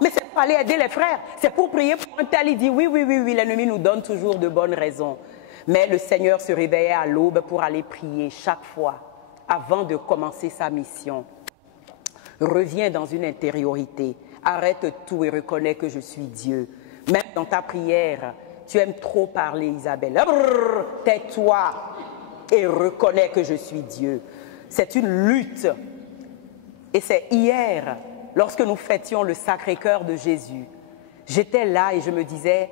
mais c'est pour aller aider les frères, c'est pour prier pour un tel. Il dit, oui, l'ennemi nous donne toujours de bonnes raisons. Mais le Seigneur se réveillait à l'aube pour aller prier chaque fois, avant de commencer sa mission. Reviens dans une intériorité, arrête tout et reconnais que je suis Dieu. Même dans ta prière, tu aimes trop parler, Isabelle. Tais-toi et reconnais que je suis Dieu. C'est une lutte. Et c'est hier, lorsque nous fêtions le Sacré-Cœur de Jésus, j'étais là et je me disais,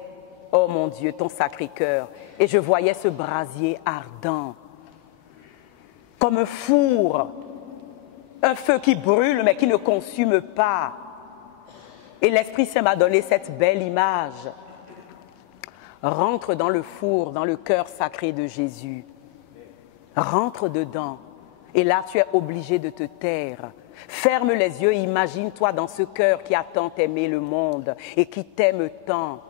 oh mon Dieu, ton Sacré-Cœur. Et je voyais ce brasier ardent, comme un four, un feu qui brûle mais qui ne consume pas. Et l'Esprit Saint m'a donné cette belle image. Rentre dans le four, dans le cœur sacré de Jésus. Rentre dedans. Et là, tu es obligé de te taire. Ferme les yeux et imagine-toi dans ce cœur qui a tant aimé le monde et qui t'aime tant.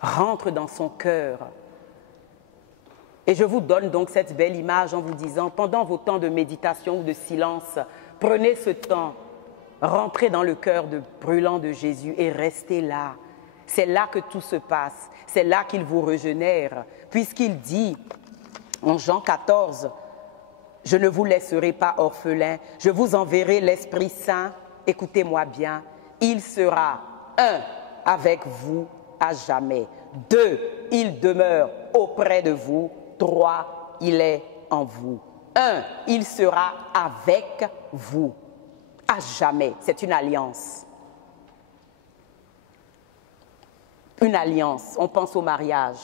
Rentre dans son cœur. Et je vous donne donc cette belle image en vous disant, pendant vos temps de méditation ou de silence, prenez ce temps, rentrez dans le cœur brûlant de Jésus et restez là. C'est là que tout se passe, c'est là qu'il vous régénère, puisqu'il dit en Jean 14, « Je ne vous laisserai pas orphelins, je vous enverrai l'Esprit Saint, écoutez-moi bien, il sera un avec vous à jamais. 2, il demeure auprès de vous. 3, il est en vous. 1, il sera avec vous à jamais. » C'est une alliance. Une alliance, on pense au mariage.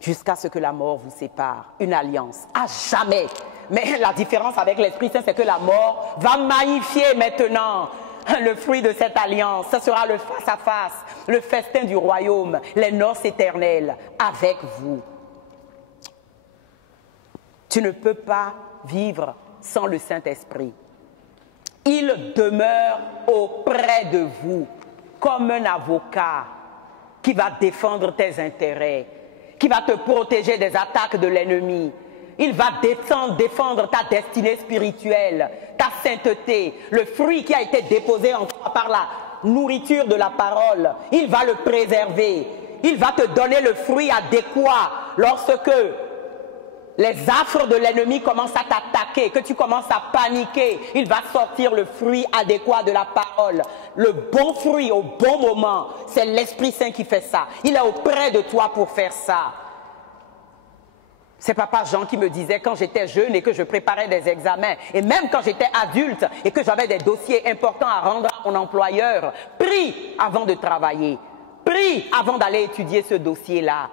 Jusqu'à ce que la mort vous sépare. Une alliance, à jamais. Mais la différence avec l'Esprit Saint, c'est que la mort va magnifier maintenant le fruit de cette alliance. Ce sera le face-à-face, le festin du royaume, les noces éternelles avec vous. Tu ne peux pas vivre sans le Saint-Esprit. Il demeure auprès de vous comme un avocat qui va défendre tes intérêts, qui va te protéger des attaques de l'ennemi. Il va défendre ta destinée spirituelle, ta sainteté, le fruit qui a été déposé en toi par la nourriture de la parole. Il va le préserver. Il va te donner le fruit adéquat lorsque les affres de l'ennemi commencent à t'attaquer, que tu commences à paniquer. Il va sortir le fruit adéquat de la parole. Le bon fruit au bon moment, c'est l'Esprit Saint qui fait ça. Il est auprès de toi pour faire ça. C'est Papa Jean qui me disait quand j'étais jeune et que je préparais des examens, et même quand j'étais adulte et que j'avais des dossiers importants à rendre à mon employeur, prie avant de travailler, prie avant d'aller étudier ce dossier-là.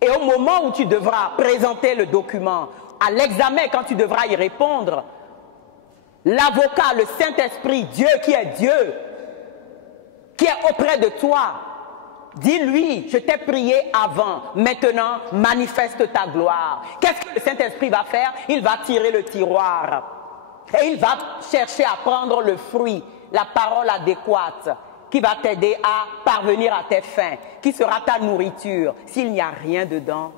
Et au moment où tu devras présenter le document, à l'examen quand tu devras y répondre, l'avocat, le Saint-Esprit, Dieu, qui est auprès de toi, dis-lui, je t'ai prié avant, maintenant manifeste ta gloire. Qu'est-ce que le Saint-Esprit va faire? Il va tirer le tiroir et il va chercher à prendre le fruit, la parole adéquate qui va t'aider à parvenir à tes fins, qui sera ta nourriture. S'il n'y a rien dedans,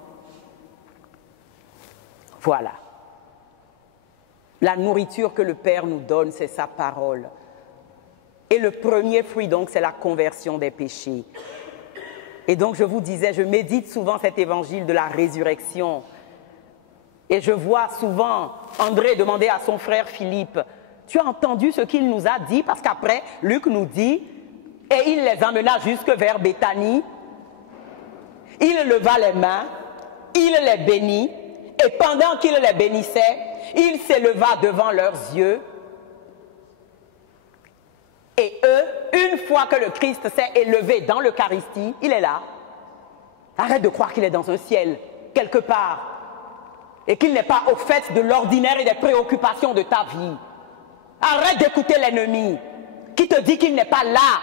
voilà. La nourriture que le Père nous donne, c'est sa parole. Et le premier fruit, donc, c'est la conversion des péchés. Et donc, je vous disais, je médite souvent cet évangile de la résurrection. Et je vois souvent André demander à son frère Philippe, « Tu as entendu ce qu'il nous a dit ?» Parce qu'après, Luc nous dit, « Et il les emmena jusque vers Béthanie. Il leva les mains, il les bénit, et pendant qu'il les bénissait, il s'éleva devant leurs yeux. Et eux, une fois que le Christ s'est élevé dans l'Eucharistie, il est là. Arrête de croire qu'il est dans un ciel, quelque part, et qu'il n'est pas au fait de l'ordinaire et des préoccupations de ta vie. Arrête d'écouter l'ennemi qui te dit qu'il n'est pas là,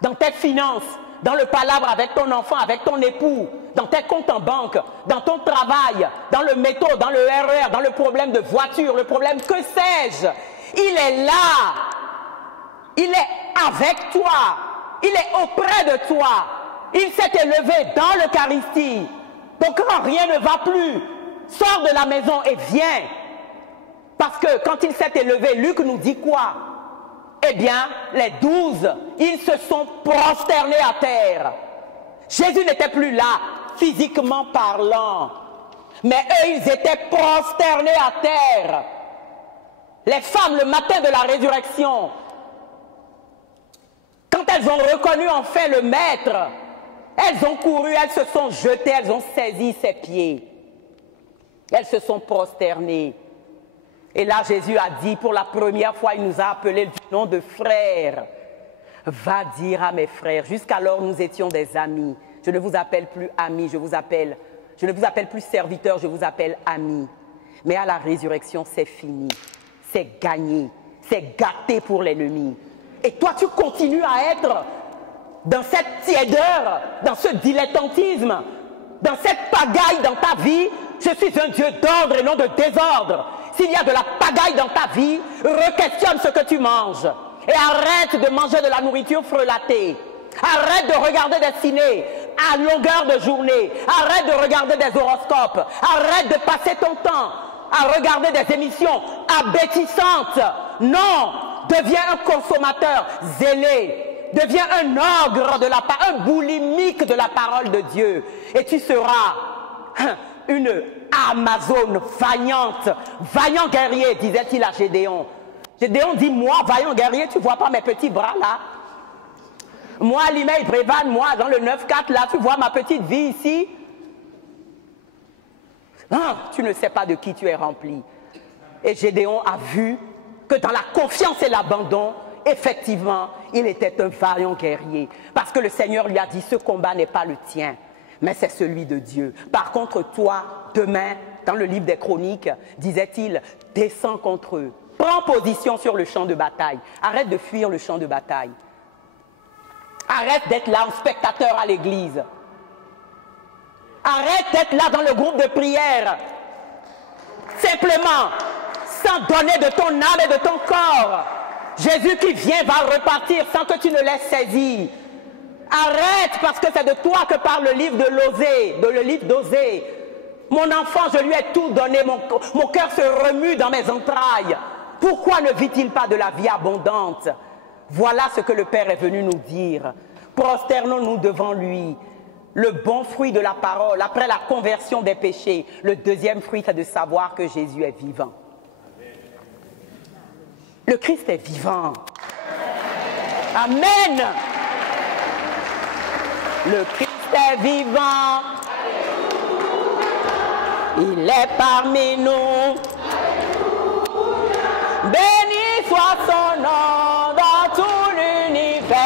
dans tes finances, dans le palabre avec ton enfant, avec ton époux, dans tes comptes en banque, dans ton travail, dans le métro, dans le RER, dans le problème de voiture, le problème que sais-je. Il est là. Il est avec toi. Il est auprès de toi. Il s'est élevé dans l'Eucharistie. Donc quand rien ne va plus, sors de la maison et viens. Parce que quand il s'est élevé, Luc nous dit quoi? Eh bien, les 12, ils se sont prosternés à terre. Jésus n'était plus là, physiquement parlant. Mais eux, ils étaient prosternés à terre. Les femmes, le matin de la résurrection, quand elles ont reconnu enfin le Maître, elles ont couru, elles se sont jetées, elles ont saisi ses pieds. Elles se sont prosternées. Et là, Jésus a dit, pour la première fois, il nous a appelés du nom de frères. Va dire à mes frères, jusqu'alors nous étions des amis. Je ne vous appelle plus amis, je ne vous appelle plus serviteurs, je vous appelle amis. Mais à la résurrection, c'est fini, c'est gagné, c'est gâté pour l'ennemi. Et toi, tu continues à être dans cette tiédeur, dans ce dilettantisme, dans cette pagaille dans ta vie. Je suis un Dieu d'ordre et non de désordre. S'il y a de la pagaille dans ta vie, re-questionne ce que tu manges. Et arrête de manger de la nourriture frelatée. Arrête de regarder des ciné à longueur de journée. Arrête de regarder des horoscopes. Arrête de passer ton temps à regarder des émissions abétissantes. Non, deviens un consommateur zélé. Deviens un ogre de la parole, un boulimique de la parole de Dieu. Et tu seras une Amazone vaillante, vaillant guerrier, disait-il à Gédéon. Gédéon dit, moi, vaillant guerrier, tu ne vois pas mes petits bras là? Moi, Limei Brévan, moi, dans le 9-4 là, tu vois ma petite vie ici? Ah, tu ne sais pas de qui tu es rempli. Et Gédéon a vu que dans la confiance et l'abandon, effectivement, il était un vaillant guerrier. Parce que le Seigneur lui a dit, ce combat n'est pas le tien, mais c'est celui de Dieu. Par contre, toi, demain, dans le livre des Chroniques, disait-il, descends contre eux. Prends position sur le champ de bataille. Arrête de fuir le champ de bataille. Arrête d'être là en spectateur à l'église. Arrête d'être là dans le groupe de prière. Simplement, sans donner de ton âme et de ton corps. Jésus qui vient va repartir sans que tu ne l'aies saisi. Arrête, parce que c'est de toi que parle le livre de l'Osée, le livre d'Osée. Mon enfant, je lui ai tout donné, mon cœur se remue dans mes entrailles. Pourquoi ne vit-il pas de la vie abondante? Voilà ce que le Père est venu nous dire. Prosternons-nous devant lui. Le bon fruit de la parole, après la conversion des péchés, le deuxième fruit, c'est de savoir que Jésus est vivant. Le Christ est vivant. Amen. Le Christ est vivant. Il est parmi nous. Béni soit son nom dans tout l'univers.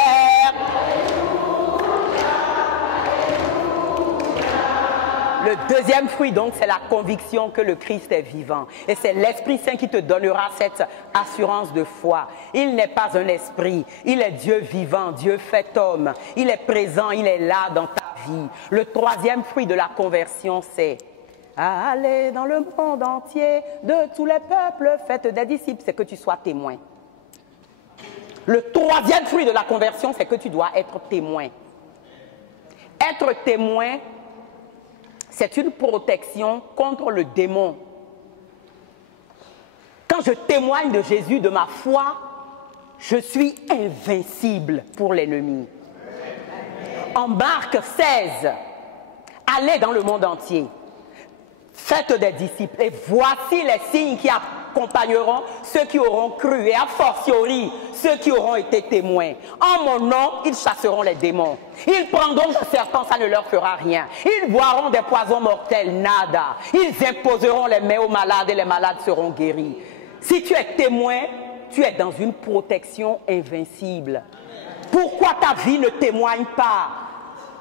Le deuxième fruit, donc, c'est la conviction que le Christ est vivant. Et c'est l'Esprit Saint qui te donnera cette assurance de foi. Il n'est pas un esprit, il est Dieu vivant, Dieu fait homme. Il est présent, il est là dans ta vie. Le troisième fruit de la conversion, c'est aller dans le monde entier, de tous les peuples, faites des disciples, c'est que tu sois témoin. Le troisième fruit de la conversion, c'est que tu dois être témoin. Être témoin, c'est une protection contre le démon. Quand je témoigne de Jésus, de ma foi, je suis invincible pour l'ennemi. En Marc 16, allez dans le monde entier. Faites des disciples et voici les signes qui accompagneront ceux qui auront cru et a fortiori ceux qui auront été témoins. En mon nom, ils chasseront les démons. Ils prendront des serpents, ça ne leur fera rien. Ils boiront des poisons mortels, nada. Ils imposeront les mains aux malades et les malades seront guéris. Si tu es témoin, tu es dans une protection invincible. Pourquoi ta vie ne témoigne pas?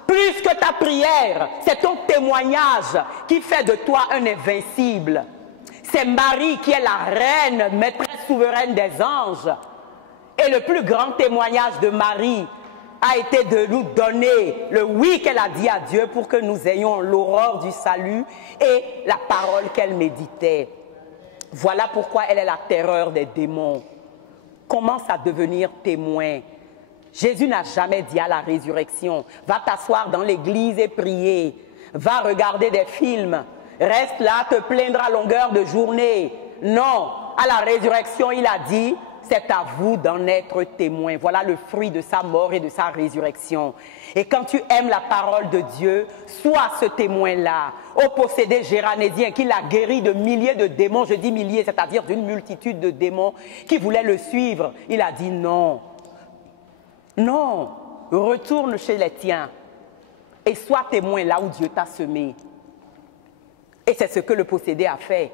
Plus que ta prière, c'est ton témoignage qui fait de toi un invincible. C'est Marie qui est la reine, maîtresse souveraine des anges. Et le plus grand témoignage de Marie a été de nous donner le oui qu'elle a dit à Dieu pour que nous ayons l'aurore du salut et la parole qu'elle méditait. Voilà pourquoi elle est la terreur des démons. Commence à devenir témoin. Jésus n'a jamais dit à la résurrection, va t'asseoir dans l'église et prier, va regarder des films, reste là, te plaindre à longueur de journée. Non, à la résurrection, il a dit, c'est à vous d'en être témoin. Voilà le fruit de sa mort et de sa résurrection. Et quand tu aimes la parole de Dieu, sois ce témoin-là. Au possédé géranédien qui l'a guéri de milliers de démons, je dis milliers, c'est-à-dire d'une multitude de démons qui voulaient le suivre, il a dit non. Non, retourne chez les tiens et sois témoin là où Dieu t'a semé. Et c'est ce que le possédé a fait.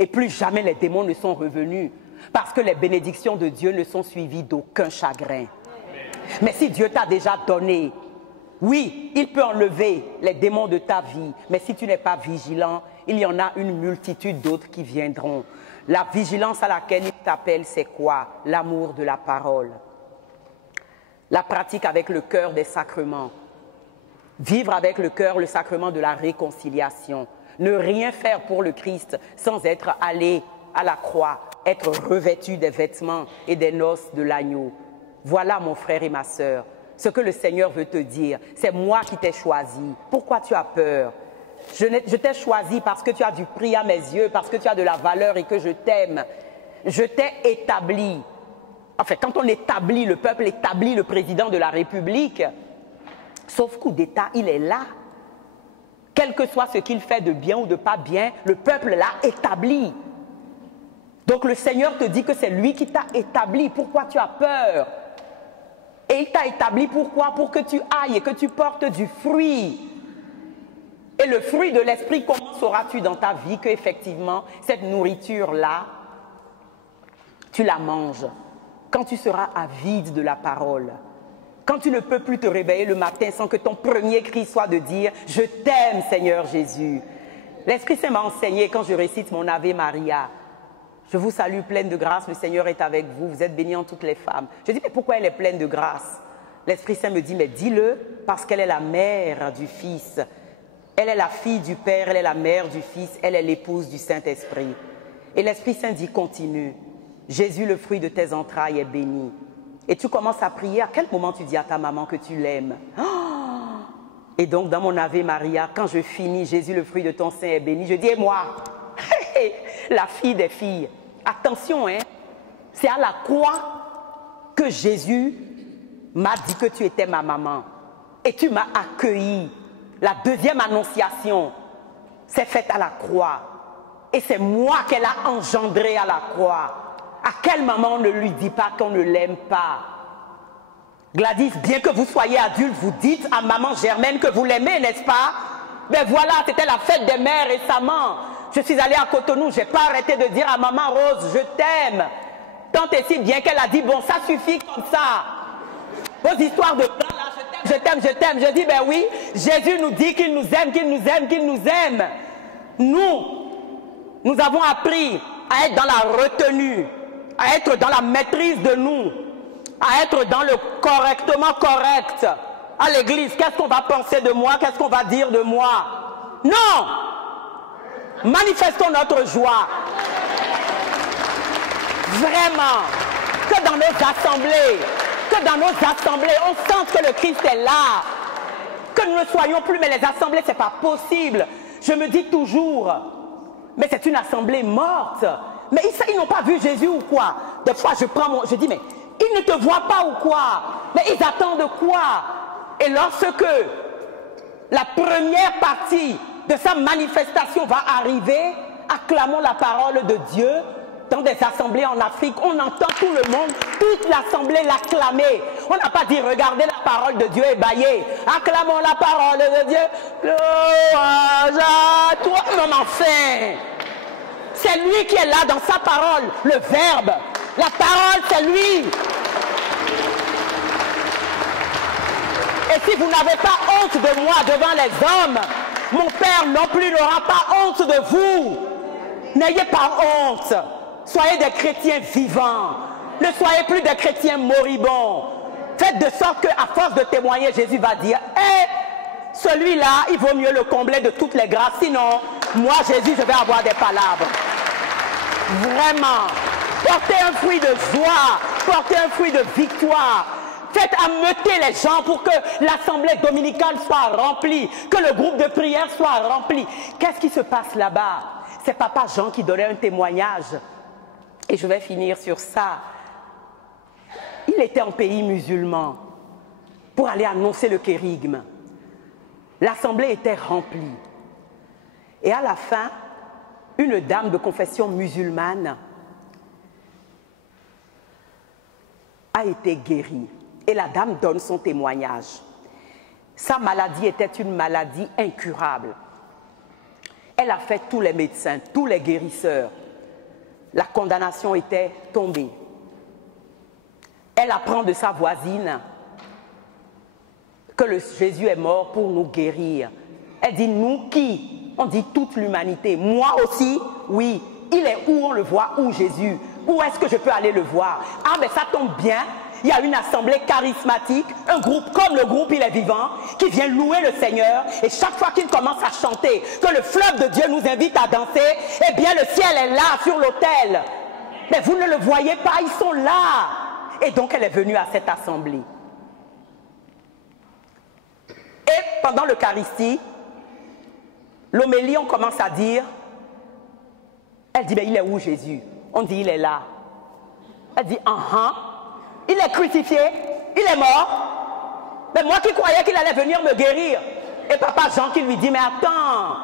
Et plus jamais les démons ne sont revenus parce que les bénédictions de Dieu ne sont suivies d'aucun chagrin. Mais si Dieu t'a déjà donné, oui, il peut enlever les démons de ta vie. Mais si tu n'es pas vigilant, il y en a une multitude d'autres qui viendront. La vigilance à laquelle il t'appelle, c'est quoi? L'amour de la parole. La pratique avec le cœur des sacrements. Vivre avec le cœur le sacrement de la réconciliation. Ne rien faire pour le Christ sans être allé à la croix, être revêtu des vêtements et des noces de l'agneau. Voilà, mon frère et ma sœur, ce que le Seigneur veut te dire. C'est moi qui t'ai choisi. Pourquoi tu as peur? Je t'ai choisi parce que tu as du prix à mes yeux, parce que tu as de la valeur et que je t'aime. Je t'ai établi. Enfin, quand on établit, le peuple établit le président de la République, sauf coup d'État, il est là. Quel que soit ce qu'il fait de bien ou de pas bien, le peuple l'a établi. Donc le Seigneur te dit que c'est lui qui t'a établi. Pourquoi tu as peur? Et il t'a établi pourquoi? Pour que tu ailles et que tu portes du fruit. Et le fruit de l'esprit, comment sauras-tu dans ta vie qu'effectivement, cette nourriture-là, tu la manges? Quand tu seras avide de la parole, quand tu ne peux plus te réveiller le matin sans que ton premier cri soit de dire « Je t'aime, Seigneur Jésus ». L'Esprit Saint m'a enseigné quand je récite mon Ave Maria. Je vous salue pleine de grâce, le Seigneur est avec vous, vous êtes bénie en toutes les femmes. Je dis « Mais pourquoi elle est pleine de grâce ?» L'Esprit Saint me dit « Mais dis-le parce qu'elle est la mère du Fils. Elle est la fille du Père, elle est la mère du Fils, elle est l'épouse du Saint-Esprit. » Et l'Esprit Saint dit « Continue. Jésus, le fruit de tes entrailles, est béni. » Et tu commences à prier. À quel moment tu dis à ta maman que tu l'aimes? Et donc, dans mon Ave Maria, quand je finis, Jésus, le fruit de ton sein, est béni, je dis, et moi, la fille des filles. Attention, hein, c'est à la croix que Jésus m'a dit que tu étais ma maman. Et tu m'as accueilli. La deuxième annonciation s'est faite à la croix. Et c'est moi qu'elle a engendré à la croix. À quelle maman on ne lui dit pas qu'on ne l'aime pas? Gladys, bien que vous soyez adulte, vous dites à maman Germaine que vous l'aimez, n'est-ce pas? Ben voilà, c'était la fête des mères récemment. Je suis allée à Cotonou, je n'ai pas arrêté de dire à maman Rose, je t'aime. Tant et si bien qu'elle a dit, bon, ça suffit comme ça. Vos histoires de plan là, je t'aime, je t'aime. Je dis, ben oui, Jésus nous dit qu'il nous aime, qu'il nous aime, qu'il nous aime. Nous avons appris à être dans la retenue, à être dans la maîtrise de nous, à être dans le correctement correct. À l'église, qu'est-ce qu'on va penser de moi? Qu'est-ce qu'on va dire de moi? Non! Manifestons notre joie. Vraiment. Que dans nos assemblées, on sente que le Christ est là. Que nous ne soyons plus, mais les assemblées, c'est pas possible. Je me dis toujours, mais c'est une assemblée morte. Mais ils n'ont pas vu Jésus ou quoi? Des fois, je dis, mais ils ne te voient pas ou quoi? Mais ils attendent quoi? Et lorsque la première partie de sa manifestation va arriver, acclamons la parole de Dieu. Dans des assemblées en Afrique, on entend tout le monde, toute l'assemblée l'acclamer. On n'a pas dit regardez la parole de Dieu et baillez. Acclamons la parole de Dieu. Louange à toi, non enfin. C'est lui qui est là dans sa parole, le verbe. La parole, c'est lui. Et si vous n'avez pas honte de moi devant les hommes, mon Père non plus n'aura pas honte de vous. N'ayez pas honte. Soyez des chrétiens vivants. Ne soyez plus des chrétiens moribonds. Faites de sorte qu'à force de témoigner, Jésus va dire, « celui-là, il vaut mieux le combler de toutes les grâces. Sinon, moi, Jésus, je vais avoir des palabres. » Vraiment. Portez un fruit de joie. Portez un fruit de victoire. Faites ameuter les gens pour que l'assemblée dominicale soit remplie, que le groupe de prière soit rempli. Qu'est-ce qui se passe là-bas? C'est Papa Jean qui donnait un témoignage. Et je vais finir sur ça. Il était en pays musulman pour aller annoncer le kérigme. L'assemblée était remplie. Et à la fin, une dame de confession musulmane a été guérie. Et la dame donne son témoignage. Sa maladie était une maladie incurable. Elle a fait tous les médecins, tous les guérisseurs. La condamnation était tombée. Elle apprend de sa voisine que Jésus est mort pour nous guérir. Elle dit, nous qui? On dit toute l'humanité. Moi aussi? Oui. Il est où on le voit? Où Jésus? Où est-ce que je peux aller le voir? Ah, mais ça tombe bien. Il y a une assemblée charismatique, un groupe comme le groupe Il est vivant, qui vient louer le Seigneur. Et chaque fois qu'il commence à chanter, que le fleuve de Dieu nous invite à danser, eh bien le ciel est là sur l'autel. Mais vous ne le voyez pas, ils sont là. Et donc elle est venue à cette assemblée. Et pendant l'Eucharistie, l'homélie, on commence à dire, elle dit, mais il est où Jésus? On dit, il est là. Elle dit, il est crucifié, il est mort. Mais moi qui croyais qu'il allait venir me guérir. Et Papa Jean qui lui dit, mais attends,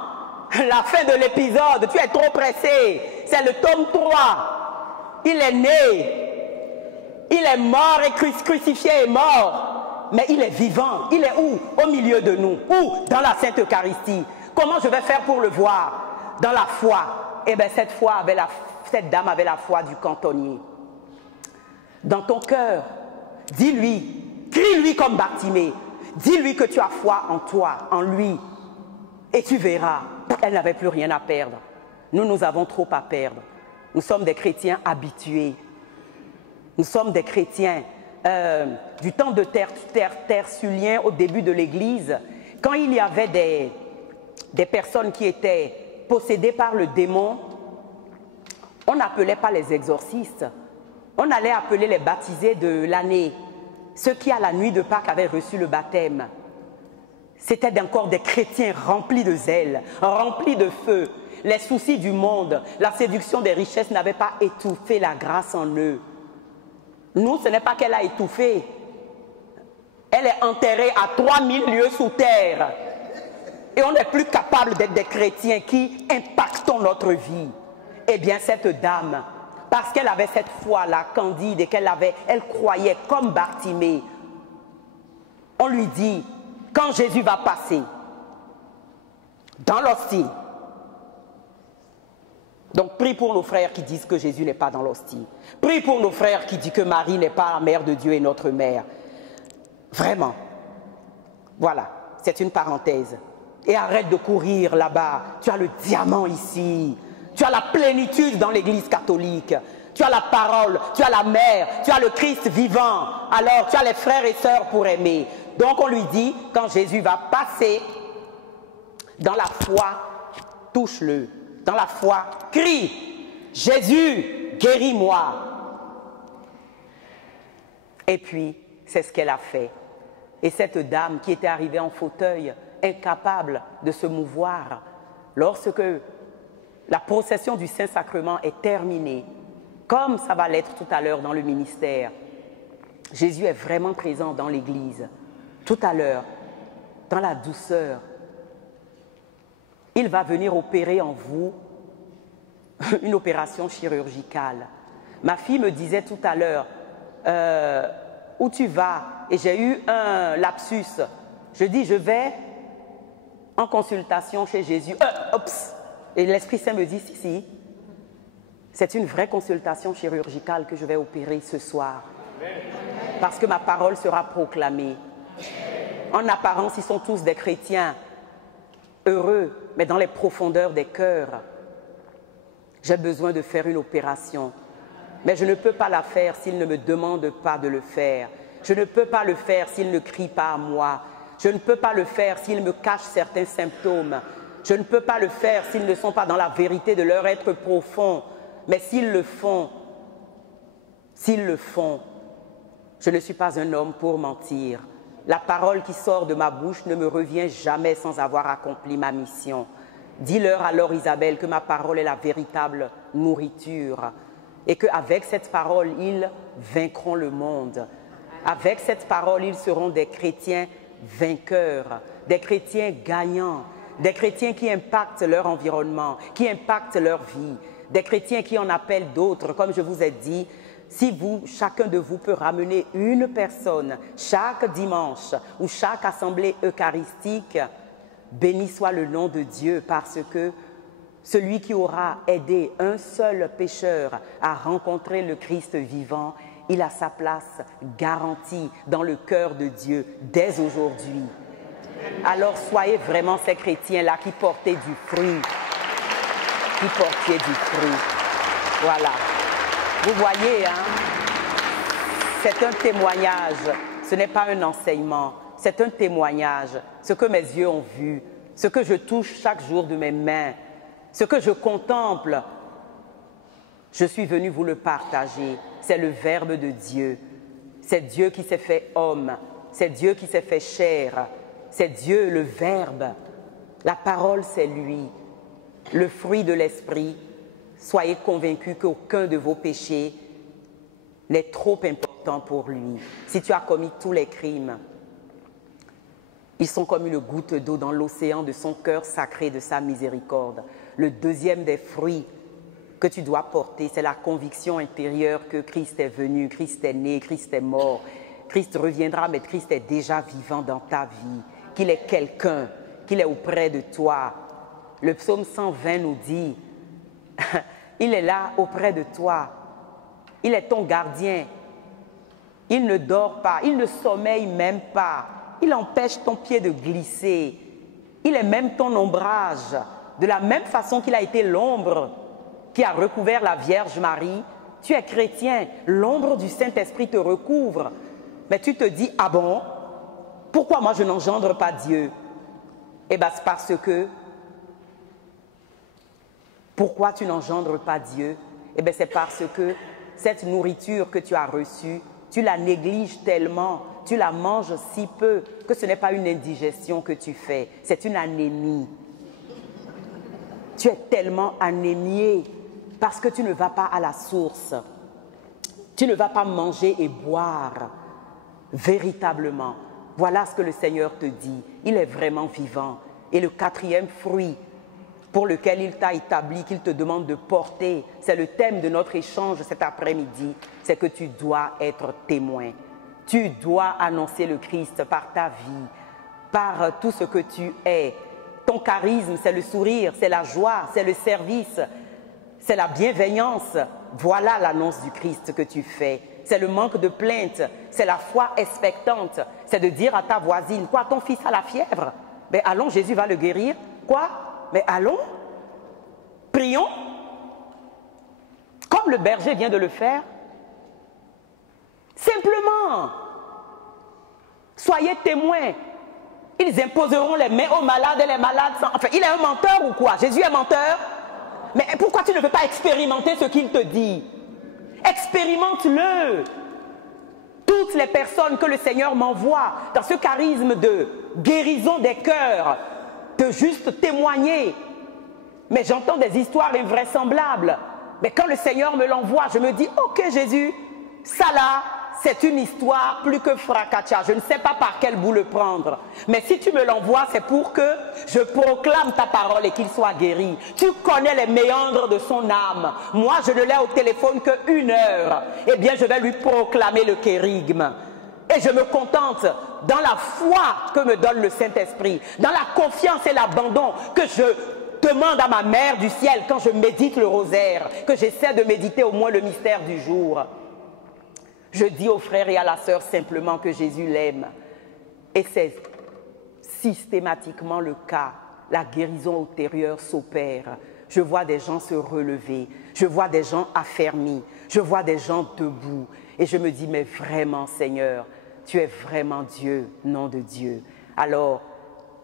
la fin de l'épisode, tu es trop pressé. C'est le tome 3. Il est né, il est mort et crucifié et mort. Mais il est vivant. Il est où? Au milieu de nous. Où? Dans la Sainte Eucharistie. Comment je vais faire pour le voir? Dans la foi. Eh bien cette dame avait la foi du cantonnier. Dans ton cœur, dis-lui, crie-lui comme Bartimée, dis-lui que tu as foi en toi, en lui, et tu verras. Elle n'avait plus rien à perdre. Nous avons trop à perdre. Nous sommes des chrétiens habitués. Nous sommes des chrétiens du temps de Tertullien au début de l'Église, quand il y avait des personnes qui étaient possédées par le démon, on n'appelait pas les exorcistes. On allait appeler les baptisés de l'année, ceux qui à la nuit de Pâques avaient reçu le baptême. C'était encore des chrétiens remplis de zèle, remplis de feu. Les soucis du monde, la séduction des richesses n'avaient pas étouffé la grâce en eux. Nous, ce n'est pas qu'elle a étouffé. Elle est enterrée à 3000 lieues sous terre. Et on n'est plus capable d'être des chrétiens qui impactons notre vie. Eh bien, cette dame, parce qu'elle avait cette foi-là, candide, et elle croyait comme Bartimée, on lui dit, quand Jésus va passer dans l'hostie, donc prie pour nos frères qui disent que Jésus n'est pas dans l'hostie, prie pour nos frères qui disent que Marie n'est pas la mère de Dieu et notre mère. Vraiment. Voilà, c'est une parenthèse. Et arrête de courir là-bas, tu as le diamant ici. Tu as la plénitude dans l'Église catholique. Tu as la parole, tu as la mère, tu as le Christ vivant. Alors, tu as les frères et sœurs pour aimer. Donc, on lui dit, quand Jésus va passer, dans la foi, touche-le. Dans la foi, crie, Jésus, guéris-moi. Et puis, c'est ce qu'elle a fait. Et cette dame qui était arrivée en fauteuil, incapable de se mouvoir, lorsque la procession du Saint-Sacrement est terminée, comme ça va l'être tout à l'heure dans le ministère. Jésus est vraiment présent dans l'Église. Tout à l'heure, dans la douceur, il va venir opérer en vous une opération chirurgicale. Ma fille me disait tout à l'heure, où tu vas? Et j'ai eu un lapsus. Je dis, je vais en consultation chez Jésus. Oups. Et l'Esprit Saint me dit, si, c'est une vraie consultation chirurgicale que je vais opérer ce soir. Parce que ma parole sera proclamée. En apparence, ils sont tous des chrétiens heureux, mais dans les profondeurs des cœurs, j'ai besoin de faire une opération. Mais je ne peux pas la faire s'il ne me demande pas de le faire. Je ne peux pas le faire s'il ne crie pas à moi. Je ne peux pas le faire s'il me cache certains symptômes. Je ne peux pas le faire s'ils ne sont pas dans la vérité de leur être profond. Mais s'ils le font, je ne suis pas un homme pour mentir. La parole qui sort de ma bouche ne me revient jamais sans avoir accompli ma mission. Dis-leur alors, Isabelle, que ma parole est la véritable nourriture et qu'avec cette parole, ils vaincront le monde. Avec cette parole, ils seront des chrétiens vainqueurs, des chrétiens gagnants, des chrétiens qui impactent leur environnement, qui impactent leur vie, des chrétiens qui en appellent d'autres, comme je vous ai dit. Si chacun de vous peut ramener une personne chaque dimanche ou chaque assemblée eucharistique, béni soit le nom de Dieu, parce que celui qui aura aidé un seul pécheur à rencontrer le Christ vivant, il a sa place garantie dans le cœur de Dieu dès aujourd'hui. Alors soyez vraiment ces chrétiens-là qui portaient du fruit, Voilà. Vous voyez, c'est un témoignage, ce n'est pas un enseignement, c'est un témoignage. Ce que mes yeux ont vu, ce que je touche chaque jour de mes mains, ce que je contemple, je suis venu vous le partager. C'est le Verbe de Dieu. C'est Dieu qui s'est fait homme, c'est Dieu qui s'est fait chair, c'est Dieu le Verbe. La parole, c'est lui, le fruit de l'Esprit. Soyez convaincus qu'aucun de vos péchés n'est trop important pour lui. Si tu as commis tous les crimes, ils sont comme une goutte d'eau dans l'océan de son cœur sacré, de sa miséricorde. Le deuxième des fruits que tu dois porter, c'est la conviction intérieure que Christ est venu, Christ est né, Christ est mort. Christ reviendra, mais Christ est déjà vivant dans ta vie, qu'il est quelqu'un, qu'il est auprès de toi. Le psaume 120 nous dit, il est là auprès de toi, il est ton gardien, il ne dort pas, il ne sommeille même pas, il empêche ton pied de glisser, il est même ton ombrage, de la même façon qu'il a été l'ombre qui a recouvert la Vierge Marie. Tu es chrétien, l'ombre du Saint-Esprit te recouvre, mais tu te dis, ah bon, pourquoi moi je n'engendre pas Dieu? Eh bien c'est parce que, pourquoi tu n'engendres pas Dieu? Eh bien c'est parce que cette nourriture que tu as reçue, tu la négliges tellement, tu la manges si peu, que ce n'est pas une indigestion que tu fais, c'est une anémie. Tu es tellement anémié parce que tu ne vas pas à la source. Tu ne vas pas manger et boire véritablement. Voilà ce que le Seigneur te dit. Il est vraiment vivant. Et le quatrième fruit pour lequel il t'a établi, qu'il te demande de porter, c'est le thème de notre échange cet après-midi, c'est que tu dois être témoin. Tu dois annoncer le Christ par ta vie, par tout ce que tu es. Ton charisme, c'est le sourire, c'est la joie, c'est le service, c'est la bienveillance. Voilà l'annonce du Christ que tu fais. C'est le manque de plainte, c'est la foi expectante. C'est de dire à ta voisine, quoi, ton fils a la fièvre? Ben allons, Jésus va le guérir. Quoi? Mais allons, prions, comme le berger vient de le faire. Simplement, soyez témoins. Ils imposeront les mains aux malades et les malades sans... Enfin, il est un menteur ou quoi? Jésus est menteur? Mais pourquoi tu ne veux pas expérimenter ce qu'il te dit? Expérimente-le. Toutes les personnes que le Seigneur m'envoie dans ce charisme de guérison des cœurs, de juste témoigner. Mais j'entends des histoires invraisemblables. Mais quand le Seigneur me l'envoie, je me dis, ok Jésus, ça là, c'est une histoire plus que fracassia. Je ne sais pas par quel bout le prendre. Mais si tu me l'envoies, c'est pour que je proclame ta parole et qu'il soit guéri. Tu connais les méandres de son âme. Moi, je ne l'ai au téléphone que 1 heure. Eh bien, je vais lui proclamer le kérigme. Et je me contente dans la foi que me donne le Saint-Esprit, dans la confiance et l'abandon que je demande à ma mère du ciel quand je médite le rosaire, que j'essaie de méditer au moins le mystère du jour. Je dis aux frères et à la sœur simplement que Jésus l'aime. Et c'est systématiquement le cas. La guérison ultérieure s'opère. Je vois des gens se relever. Je vois des gens affermis. Je vois des gens debout. Et je me dis, mais vraiment, Seigneur, tu es vraiment Dieu, nom de Dieu. Alors,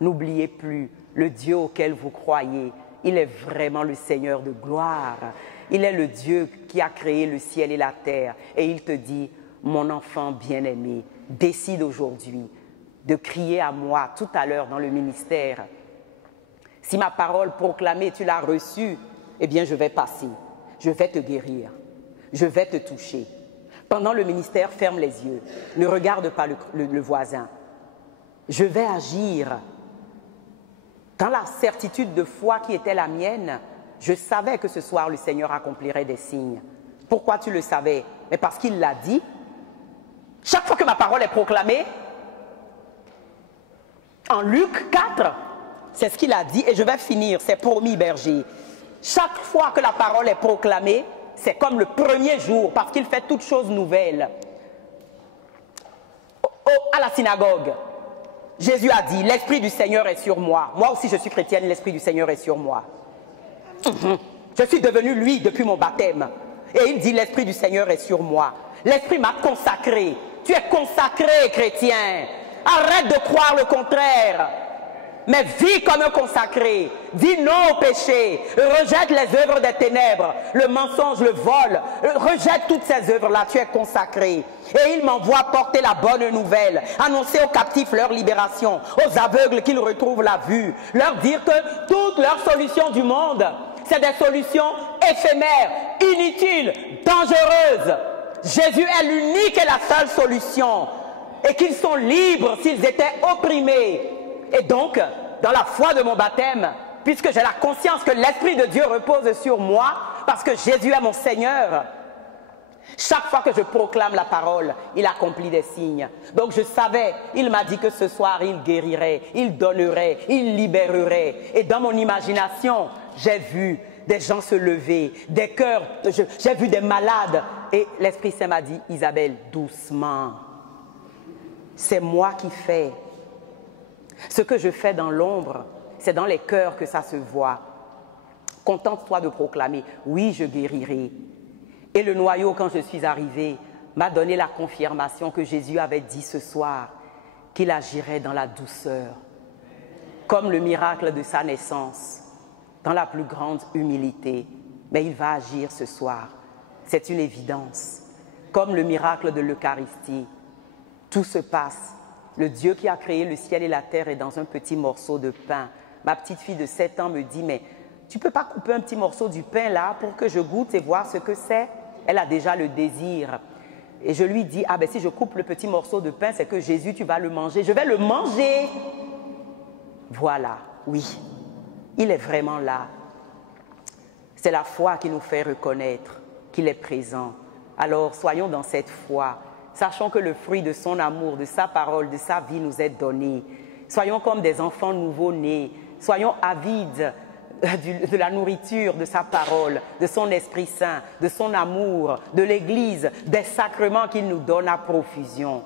n'oubliez plus, le Dieu auquel vous croyez, il est vraiment le Seigneur de gloire. Il est le Dieu qui a créé le ciel et la terre. Et il te dit, mon enfant bien-aimé, décide aujourd'hui de crier à moi tout à l'heure dans le ministère. Si ma parole proclamée, tu l'as reçue, eh bien je vais passer. Je vais te guérir. Je vais te toucher. Pendant le ministère, ferme les yeux. Ne regarde pas le voisin. Je vais agir. Dans la certitude de foi qui était la mienne, je savais que ce soir, le Seigneur accomplirait des signes. Pourquoi tu le savais? Mais parce qu'il l'a dit. Chaque fois que ma parole est proclamée, en Luc 4, c'est ce qu'il a dit, et je vais finir, c'est promis, berger. Chaque fois que la parole est proclamée, c'est comme le premier jour, parce qu'il fait toutes choses nouvelles. À la synagogue, Jésus a dit, l'Esprit du Seigneur est sur moi. Moi aussi, je suis chrétienne, l'Esprit du Seigneur est sur moi. Je suis devenu lui depuis mon baptême. Et il dit, l'Esprit du Seigneur est sur moi. L'Esprit m'a consacré. Tu es consacré, chrétien. Arrête de croire le contraire. Mais vis comme un consacré. Dis non au péché. Rejette les œuvres des ténèbres. Le mensonge, le vol. Rejette toutes ces œuvres-là. Tu es consacré. Et il m'envoie porter la bonne nouvelle. Annoncer aux captifs leur libération. Aux aveugles qu'ils retrouvent la vue. Leur dire que toutes leurs solutions du monde, c'est des solutions éphémères, inutiles, dangereuses. Jésus est l'unique et la seule solution. Et qu'ils sont libres s'ils étaient opprimés. Et donc, dans la foi de mon baptême, puisque j'ai la conscience que l'Esprit de Dieu repose sur moi, parce que Jésus est mon Seigneur, chaque fois que je proclame la parole, il accomplit des signes. Donc je savais, il m'a dit que ce soir, il guérirait, il donnerait, il libérerait. Et dans mon imagination, j'ai vu des gens se lever, des cœurs, j'ai vu des malades. Et l'Esprit Saint m'a dit, Isabelle, doucement, c'est moi qui fais. Ce que je fais dans l'ombre, c'est dans les cœurs que ça se voit. Contente-toi de proclamer, oui, je guérirai. Et le noyau, quand je suis arrivée, m'a donné la confirmation que Jésus avait dit ce soir, qu'il agirait dans la douceur, comme le miracle de sa naissance, dans la plus grande humilité. Mais il va agir ce soir, c'est une évidence. Comme le miracle de l'Eucharistie, tout se passe. Le Dieu qui a créé le ciel et la terre est dans un petit morceau de pain. Ma petite fille de 7 ans me dit, mais tu ne peux pas couper un petit morceau du pain là pour que je goûte et voir ce que c'est? Elle a déjà le désir. Et je lui dis, ah ben si je coupe le petit morceau de pain, c'est que Jésus, tu vas le manger. Je vais le manger. Voilà, oui, il est vraiment là. C'est la foi qui nous fait reconnaître qu'il est présent. Alors soyons dans cette foi. Sachant que le fruit de son amour, de sa parole, de sa vie nous est donné. Soyons comme des enfants nouveau-nés. Soyons avides de la nourriture de sa parole, de son Esprit Saint, de son amour, de l'Église, des sacrements qu'il nous donne à profusion.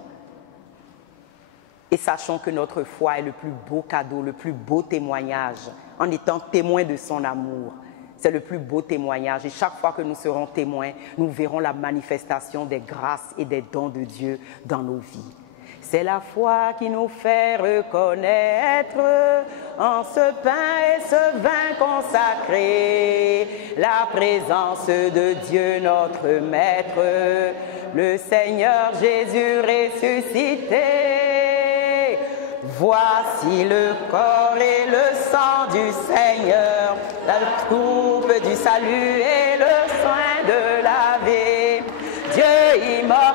Et sachons que notre foi est le plus beau cadeau, le plus beau témoignage, en étant témoin de son amour. C'est le plus beau témoignage et chaque fois que nous serons témoins, nous verrons la manifestation des grâces et des dons de Dieu dans nos vies. C'est la foi qui nous fait reconnaître en ce pain et ce vin consacré la présence de Dieu notre Maître, le Seigneur Jésus ressuscité. Voici le corps et le sang du Seigneur, la coupe du salut et le soin de laver. Dieu immortel,